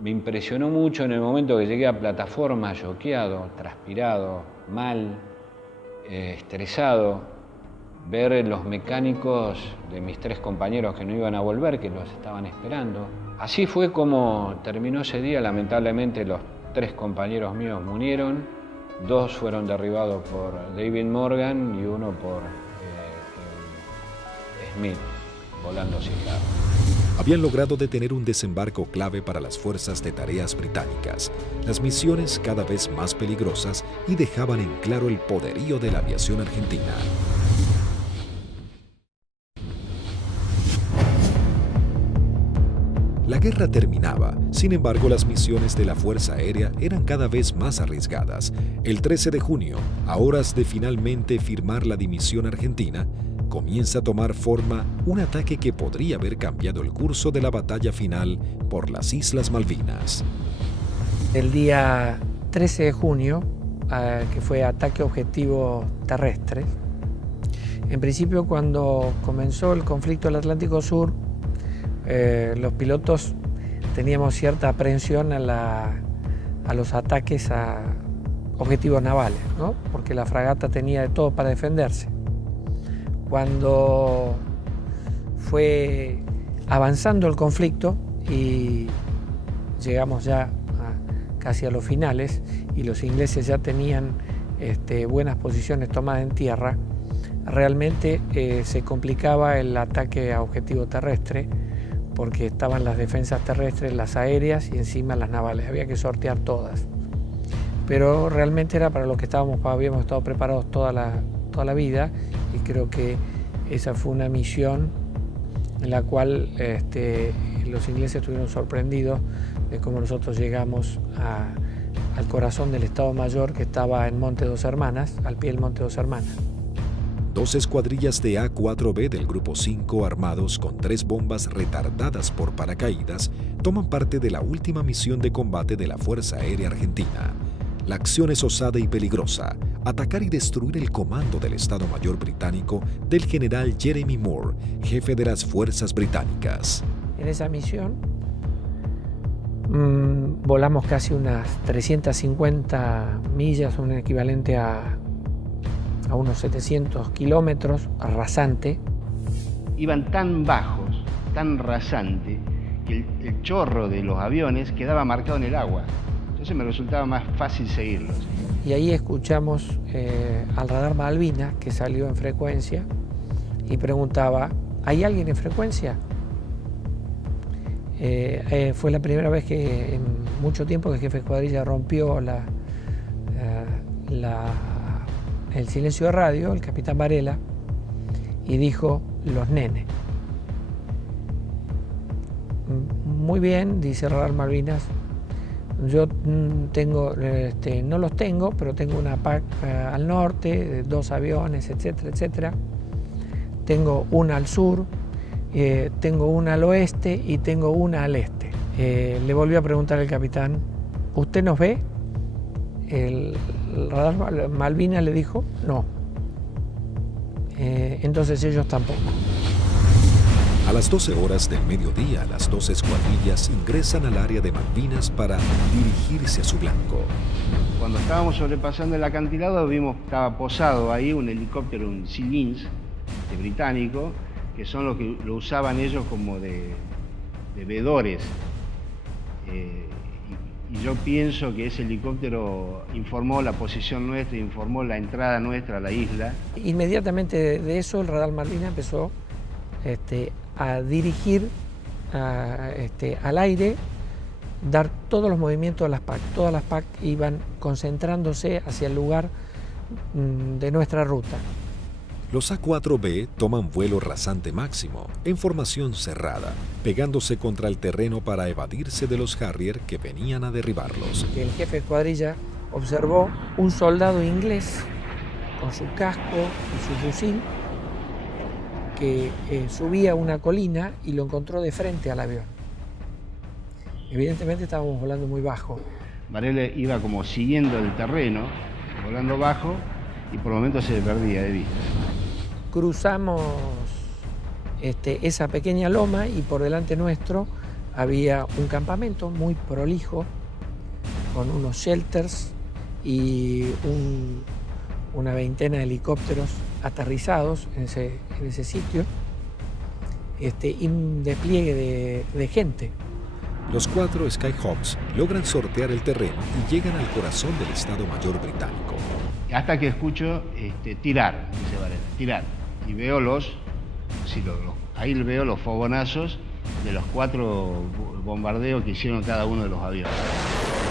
Me impresionó mucho en el momento que llegué a plataforma, choqueado, transpirado, mal, estresado, ver los mecánicos de mis 3 compañeros que no iban a volver, que los estaban esperando. Así fue como terminó ese día. Lamentablemente los 3 compañeros míos murieron, 2 fueron derribados por David Morgan y 1 por Smith, volando cifrado. Habían logrado detener un desembarco clave para las fuerzas de tareas británicas, las misiones cada vez más peligrosas y dejaban en claro el poderío de la aviación argentina. La guerra terminaba, sin embargo las misiones de la Fuerza Aérea eran cada vez más arriesgadas. El 13 de junio, a horas de finalmente firmar la dimisión argentina, comienza a tomar forma un ataque que podría haber cambiado el curso de la batalla final por las Islas Malvinas. El día 13 de junio, que fue ataque objetivo terrestre, en principio cuando comenzó el conflicto del Atlántico Sur, los pilotos teníamos cierta aprehensión a los ataques a objetivos navales, ¿no? Porque la fragata tenía de todo para defenderse. Cuando fue avanzando el conflicto y llegamos ya casi a los finales y los ingleses ya tenían buenas posiciones tomadas en tierra, realmente se complicaba el ataque a objetivo terrestre porque estaban las defensas terrestres, las aéreas y encima las navales. Había que sortear todas. Pero realmente era para lo que habíamos estado preparados toda la vida y creo que esa fue una misión en la cual los ingleses estuvieron sorprendidos de cómo nosotros llegamos al corazón del Estado Mayor que estaba en Monte Dos Hermanas, al pie del Monte Dos Hermanas. 2 escuadrillas de A-4B del Grupo 5 armados con 3 bombas retardadas por paracaídas toman parte de la última misión de combate de la Fuerza Aérea Argentina. La acción es osada y peligrosa, atacar y destruir el comando del Estado Mayor británico del general Jeremy Moore, jefe de las fuerzas británicas. En esa misión volamos casi unas 350 millas, un equivalente a unos 700 kilómetros, rasante. Iban tan bajos, tan rasante, que el chorro de los aviones quedaba marcado en el agua. Entonces me resultaba más fácil seguirlos. Y ahí escuchamos al radar Malvinas, que salió en frecuencia, y preguntaba, ¿hay alguien en frecuencia? Fue la primera vez que en mucho tiempo que el jefe de escuadrilla rompió el silencio de radio, el capitán Varela, y dijo, los nenes. Muy bien, dice Radar Malvinas, yo tengo, no los tengo, pero tengo una PAC al norte, 2 aviones, etcétera, etcétera. Tengo una al sur, tengo una al oeste y tengo una al este. Le volvió a preguntar el capitán, ¿usted nos ve? El radar Malvinas le dijo, no. Entonces ellos tampoco. A las 12 horas del mediodía, las 2 escuadrillas ingresan al área de Malvinas para dirigirse a su blanco. Cuando estábamos sobrepasando el acantilado, vimos que estaba posado ahí un helicóptero, un Sea Lynx británico, que son los que lo usaban ellos como de vedores. Y yo pienso que ese helicóptero informó la posición nuestra, informó la entrada nuestra a la isla. Inmediatamente de eso el radar Malvinas empezó a dirigir al aire, dar todos los movimientos de las PAC. Todas las PAC iban concentrándose hacia el lugar de nuestra ruta. Los A-4B toman vuelo rasante máximo, en formación cerrada, pegándose contra el terreno para evadirse de los Harrier que venían a derribarlos. El jefe de escuadrilla observó un soldado inglés con su casco y su fusil que subía una colina y lo encontró de frente al avión. Evidentemente estábamos volando muy bajo. Varela iba como siguiendo el terreno, volando bajo, y por momentos se perdía de vista. Cruzamos esa pequeña loma y por delante nuestro había un campamento muy prolijo con unos shelters y una veintena de helicópteros aterrizados en ese sitio y un despliegue de gente. Los 4 Skyhawks logran sortear el terreno y llegan al corazón del Estado Mayor británico. Hasta que escucho tirar, dice Varela, tirar. Y veo ahí veo los fogonazos de los 4 bombardeos que hicieron cada uno de los aviones.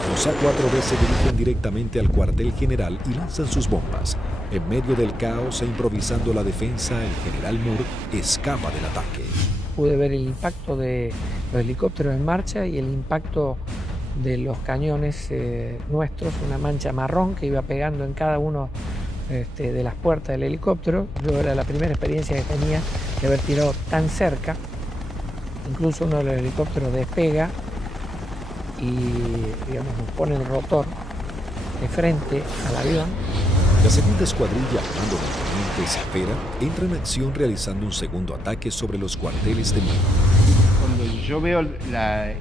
Los A-4B se dirigen directamente al cuartel general y lanzan sus bombas. En medio del caos e improvisando la defensa, el general Moore escapa del ataque. pude ver el impacto de los helicópteros en marcha y el impacto de los cañones nuestros, una mancha marrón que iba pegando en cada uno de las puertas del helicóptero. Yo era la primera experiencia que tenía de haber tirado tan cerca. Incluso uno de los helicópteros despega y, digamos, nos pone el rotor de frente al avión. La segunda escuadrilla, al mando del teniente Cepeda, entra en acción realizando un segundo ataque sobre los cuarteles de mando. Cuando yo veo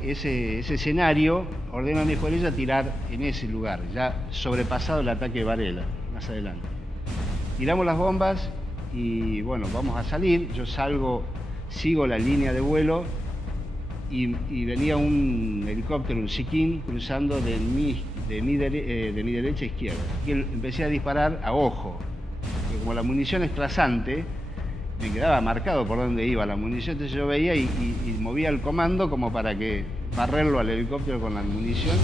ese escenario, ordeno a mi escuadrilla tirar en ese lugar, ya sobrepasado el ataque de Varela, más adelante. Tiramos las bombas y bueno, vamos a salir. Yo salgo, sigo la línea de vuelo y venía un helicóptero, un Siquín, cruzando de mi derecha a izquierda. Y empecé a disparar a ojo, porque como la munición es trazante, me quedaba marcado por dónde iba la munición, entonces yo veía y movía el comando como para que barrerlo al helicóptero con la munición.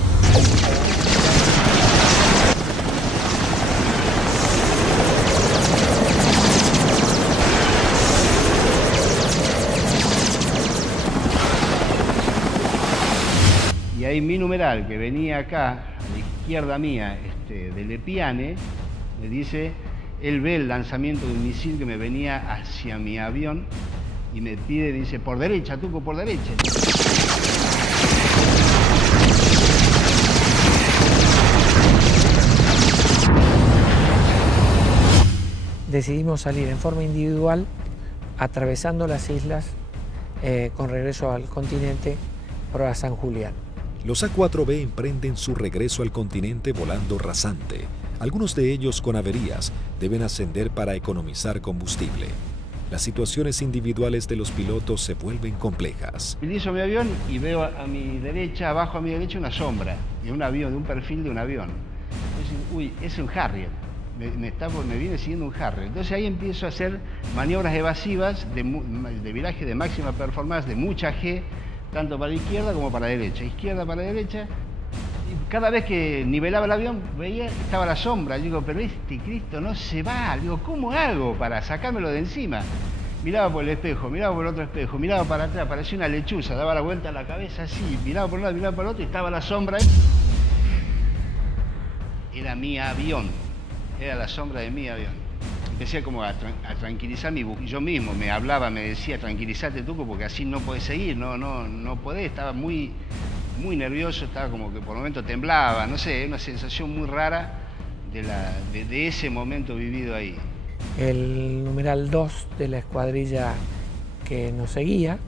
Y ahí mi numeral, que venía acá, a la izquierda mía, de Lepiane, me dice, él ve el lanzamiento de un misil que me venía hacia mi avión y me pide, dice, por derecha, Tuco, por derecha. Decidimos salir en forma individual, atravesando las islas con regreso al continente por a San Julián. Los A4B emprenden su regreso al continente volando rasante. Algunos de ellos con averías deben ascender para economizar combustible. Las situaciones individuales de los pilotos se vuelven complejas. Utilizo mi avión y veo a mi derecha, abajo a mi derecha, una sombra de un avión, de un perfil de un avión. Entonces, uy, es un Harrier. Me viene siguiendo un Harrier. Entonces ahí empiezo a hacer maniobras evasivas de viraje de máxima performance, de mucha G, tanto para la izquierda como para la derecha. Izquierda para la derecha. Y cada vez que nivelaba el avión, veía que estaba la sombra. Digo, pero este Cristo no se va. Digo, ¿cómo hago para sacármelo de encima? Miraba por el espejo, miraba por el otro espejo, miraba para atrás, parecía una lechuza, daba la vuelta a la cabeza así, miraba por un lado, miraba por el otro y estaba la sombra. Era mi avión, era la sombra de mi avión. Empecé como a tranquilizar yo mismo, me hablaba, me decía, tranquilízate Tuco, porque así no podés seguir, no podés, estaba muy nervioso, estaba como que por momentos temblaba, no sé, una sensación muy rara de ese momento vivido ahí. El numeral 2 de la escuadrilla que nos seguía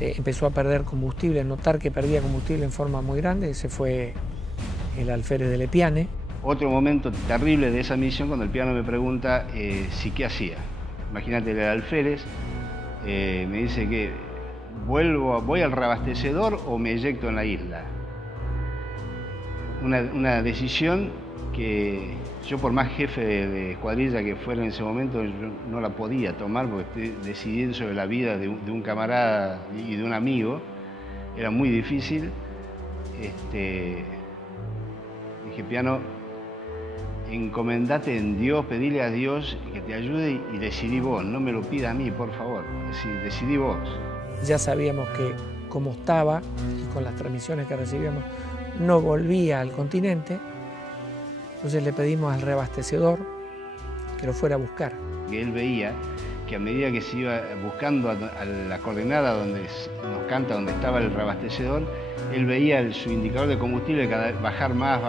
empezó a perder combustible, a notar que perdía combustible en forma muy grande. Ese fue el alférez de Lepiane. Otro momento terrible de esa misión, cuando el piano me pregunta si qué hacía. Imagínate, el alférez me dice que voy al reabastecedor o me eyecto en la isla. Una decisión que yo, por más jefe de escuadrilla que fuera en ese momento, yo no la podía tomar porque estoy decidiendo sobre la vida de un camarada y de un amigo. Era muy difícil. Dije, piano, encomendate en Dios, pedile a Dios que te ayude y decidí vos, no me lo pida a mí, por favor, decidí vos. Ya sabíamos que como estaba y con las transmisiones que recibíamos no volvía al continente, entonces le pedimos al reabastecedor que lo fuera a buscar. Y él veía que a medida que se iba buscando a la coordenada donde nos canta, donde estaba el reabastecedor, él veía su indicador de combustible cada vez bajar más,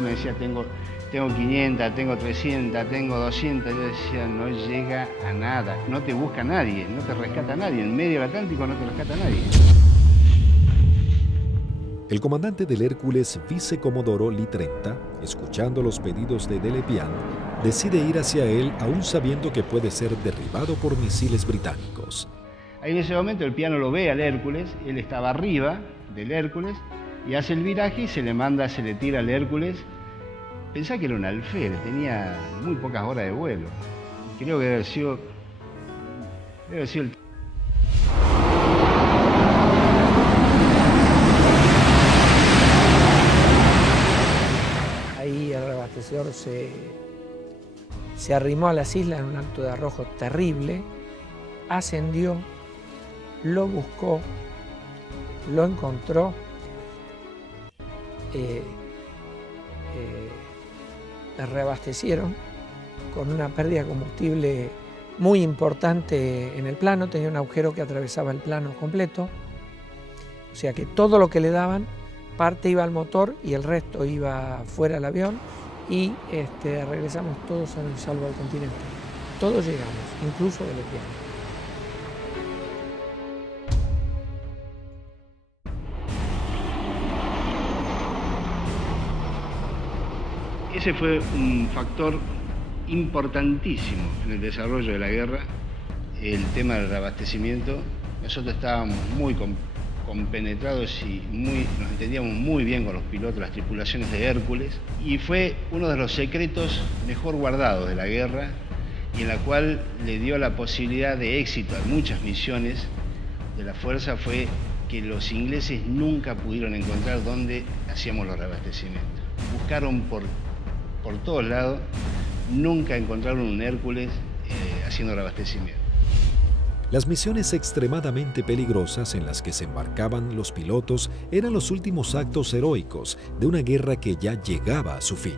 me decía, tengo 500, tengo 300, tengo 200, yo decía, no llega a nada, no te busca nadie, no te rescata nadie, en medio del Atlántico no te rescata nadie. El comandante del Hércules, vicecomodoro Lee 30, escuchando los pedidos de Lepiane, decide ir hacia él aún sabiendo que puede ser derribado por misiles británicos. Ahí en ese momento el piano lo ve al Hércules, él estaba arriba del Hércules y hace el viraje y se le tira al Hércules. Pensá que era un alférez, tenía muy pocas horas de vuelo. Creo que debe haber sido el... Ahí el reabastecedor se arrimó a las islas en un acto de arrojo terrible, ascendió lo buscó, lo encontró, reabastecieron con una pérdida de combustible muy importante en el plano, tenía un agujero que atravesaba el plano completo, o sea que todo lo que le daban, parte iba al motor y el resto iba fuera del avión, y regresamos todos sanos y salvos al continente. Todos llegamos, incluso de lesbianos. Ese fue un factor importantísimo en el desarrollo de la guerra, el tema del reabastecimiento. Nosotros estábamos muy compenetrados y nos entendíamos muy bien con los pilotos, las tripulaciones de Hércules, y fue uno de los secretos mejor guardados de la guerra y en la cual le dio la posibilidad de éxito a muchas misiones de la Fuerza, fue que los ingleses nunca pudieron encontrar dónde hacíamos los reabastecimientos. Buscaron por todos lados, nunca encontraron un Hércules haciendo reabastecimiento. Las misiones extremadamente peligrosas en las que se embarcaban los pilotos eran los últimos actos heroicos de una guerra que ya llegaba a su fin.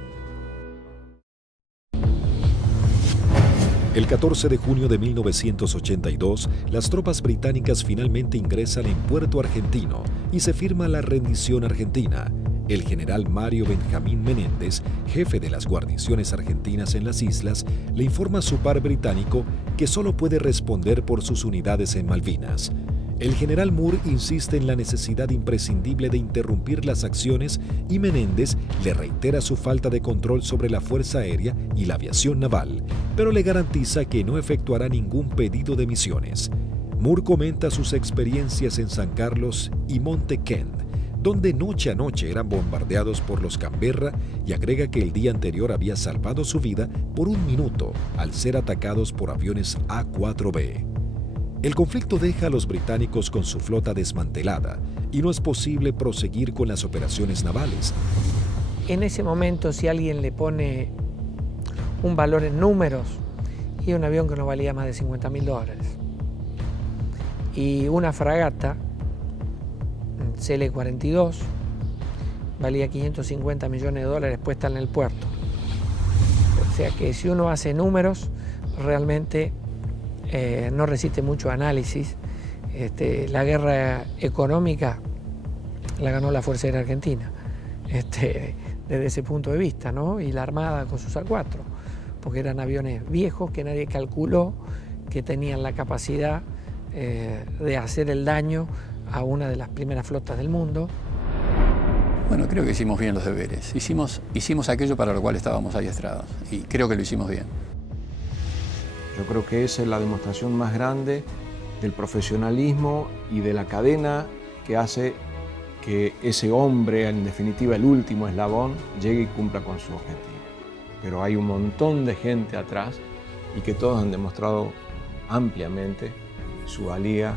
El 14 de junio de 1982, las tropas británicas finalmente ingresan en Puerto Argentino y se firma la rendición argentina. El general Mario Benjamín Menéndez, jefe de las guarniciones argentinas en las islas, le informa a su par británico que solo puede responder por sus unidades en Malvinas. El general Moore insiste en la necesidad imprescindible de interrumpir las acciones y Menéndez le reitera su falta de control sobre la Fuerza Aérea y la aviación naval, pero le garantiza que no efectuará ningún pedido de misiones. Moore comenta sus experiencias en San Carlos y Monte Kent, donde noche a noche eran bombardeados por los Canberra, y agrega que el día anterior había salvado su vida por un minuto al ser atacados por aviones A-4B. El conflicto deja a los británicos con su flota desmantelada y no es posible proseguir con las operaciones navales. En ese momento, si alguien le pone un valor en números, y un avión que no valía más de $50.000, y una fragata CL-42 valía $550 millones puesta en el puerto. O sea que si uno hace números, realmente no resiste mucho análisis. La guerra económica la ganó la Fuerza Aérea Argentina, desde ese punto de vista, ¿no? Y la Armada con sus A4, porque eran aviones viejos que nadie calculó que tenían la capacidad de hacer el daño a una de las primeras flotas del mundo. Bueno, creo que hicimos bien los deberes. Hicimos aquello para lo cual estábamos adiestrados y creo que lo hicimos bien. Yo creo que esa es la demostración más grande del profesionalismo y de la cadena que hace que ese hombre, en definitiva el último eslabón, llegue y cumpla con su objetivo. Pero hay un montón de gente atrás y que todos han demostrado ampliamente su valía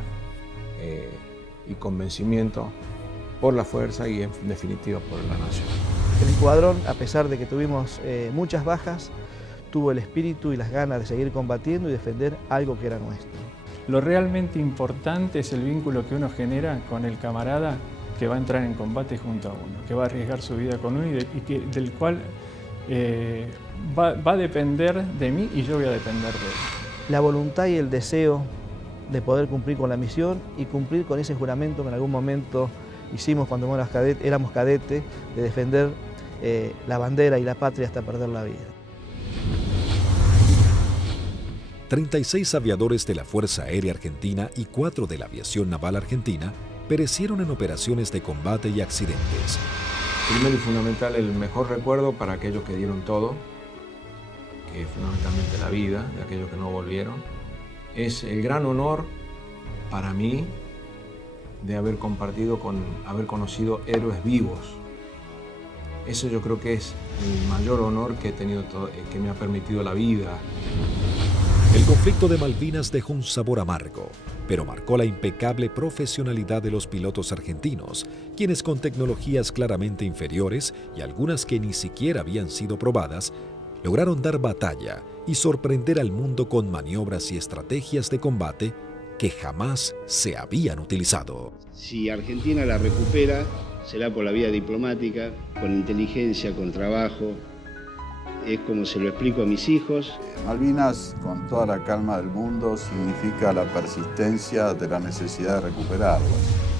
y convencimiento por la fuerza y en definitiva por la nación. El escuadrón, a pesar de que tuvimos muchas bajas, tuvo el espíritu y las ganas de seguir combatiendo y defender algo que era nuestro. Lo realmente importante es el vínculo que uno genera con el camarada que va a entrar en combate junto a uno, que va a arriesgar su vida con uno y del cual va a depender de mí y yo voy a depender de él. La voluntad y el deseo de poder cumplir con la misión y cumplir con ese juramento que en algún momento hicimos cuando éramos cadetes, de defender la bandera y la patria hasta perder la vida. 36 aviadores de la Fuerza Aérea Argentina y 4 de la Aviación Naval Argentina perecieron en operaciones de combate y accidentes. Primero y fundamental, el mejor recuerdo para aquellos que dieron todo, que es fundamentalmente la vida de aquellos que no volvieron. Es el gran honor para mí de haber haber conocido héroes vivos. Eso yo creo que es el mayor honor que he tenido, que me ha permitido la vida. El conflicto de Malvinas dejó un sabor amargo, pero marcó la impecable profesionalidad de los pilotos argentinos, quienes con tecnologías claramente inferiores y algunas que ni siquiera habían sido probadas, lograron dar batalla y sorprender al mundo con maniobras y estrategias de combate que jamás se habían utilizado. Si Argentina la recupera, será por la vía diplomática, con inteligencia, con trabajo. Es como se lo explico a mis hijos. Malvinas, con toda la calma del mundo, significa la persistencia de la necesidad de recuperarlas.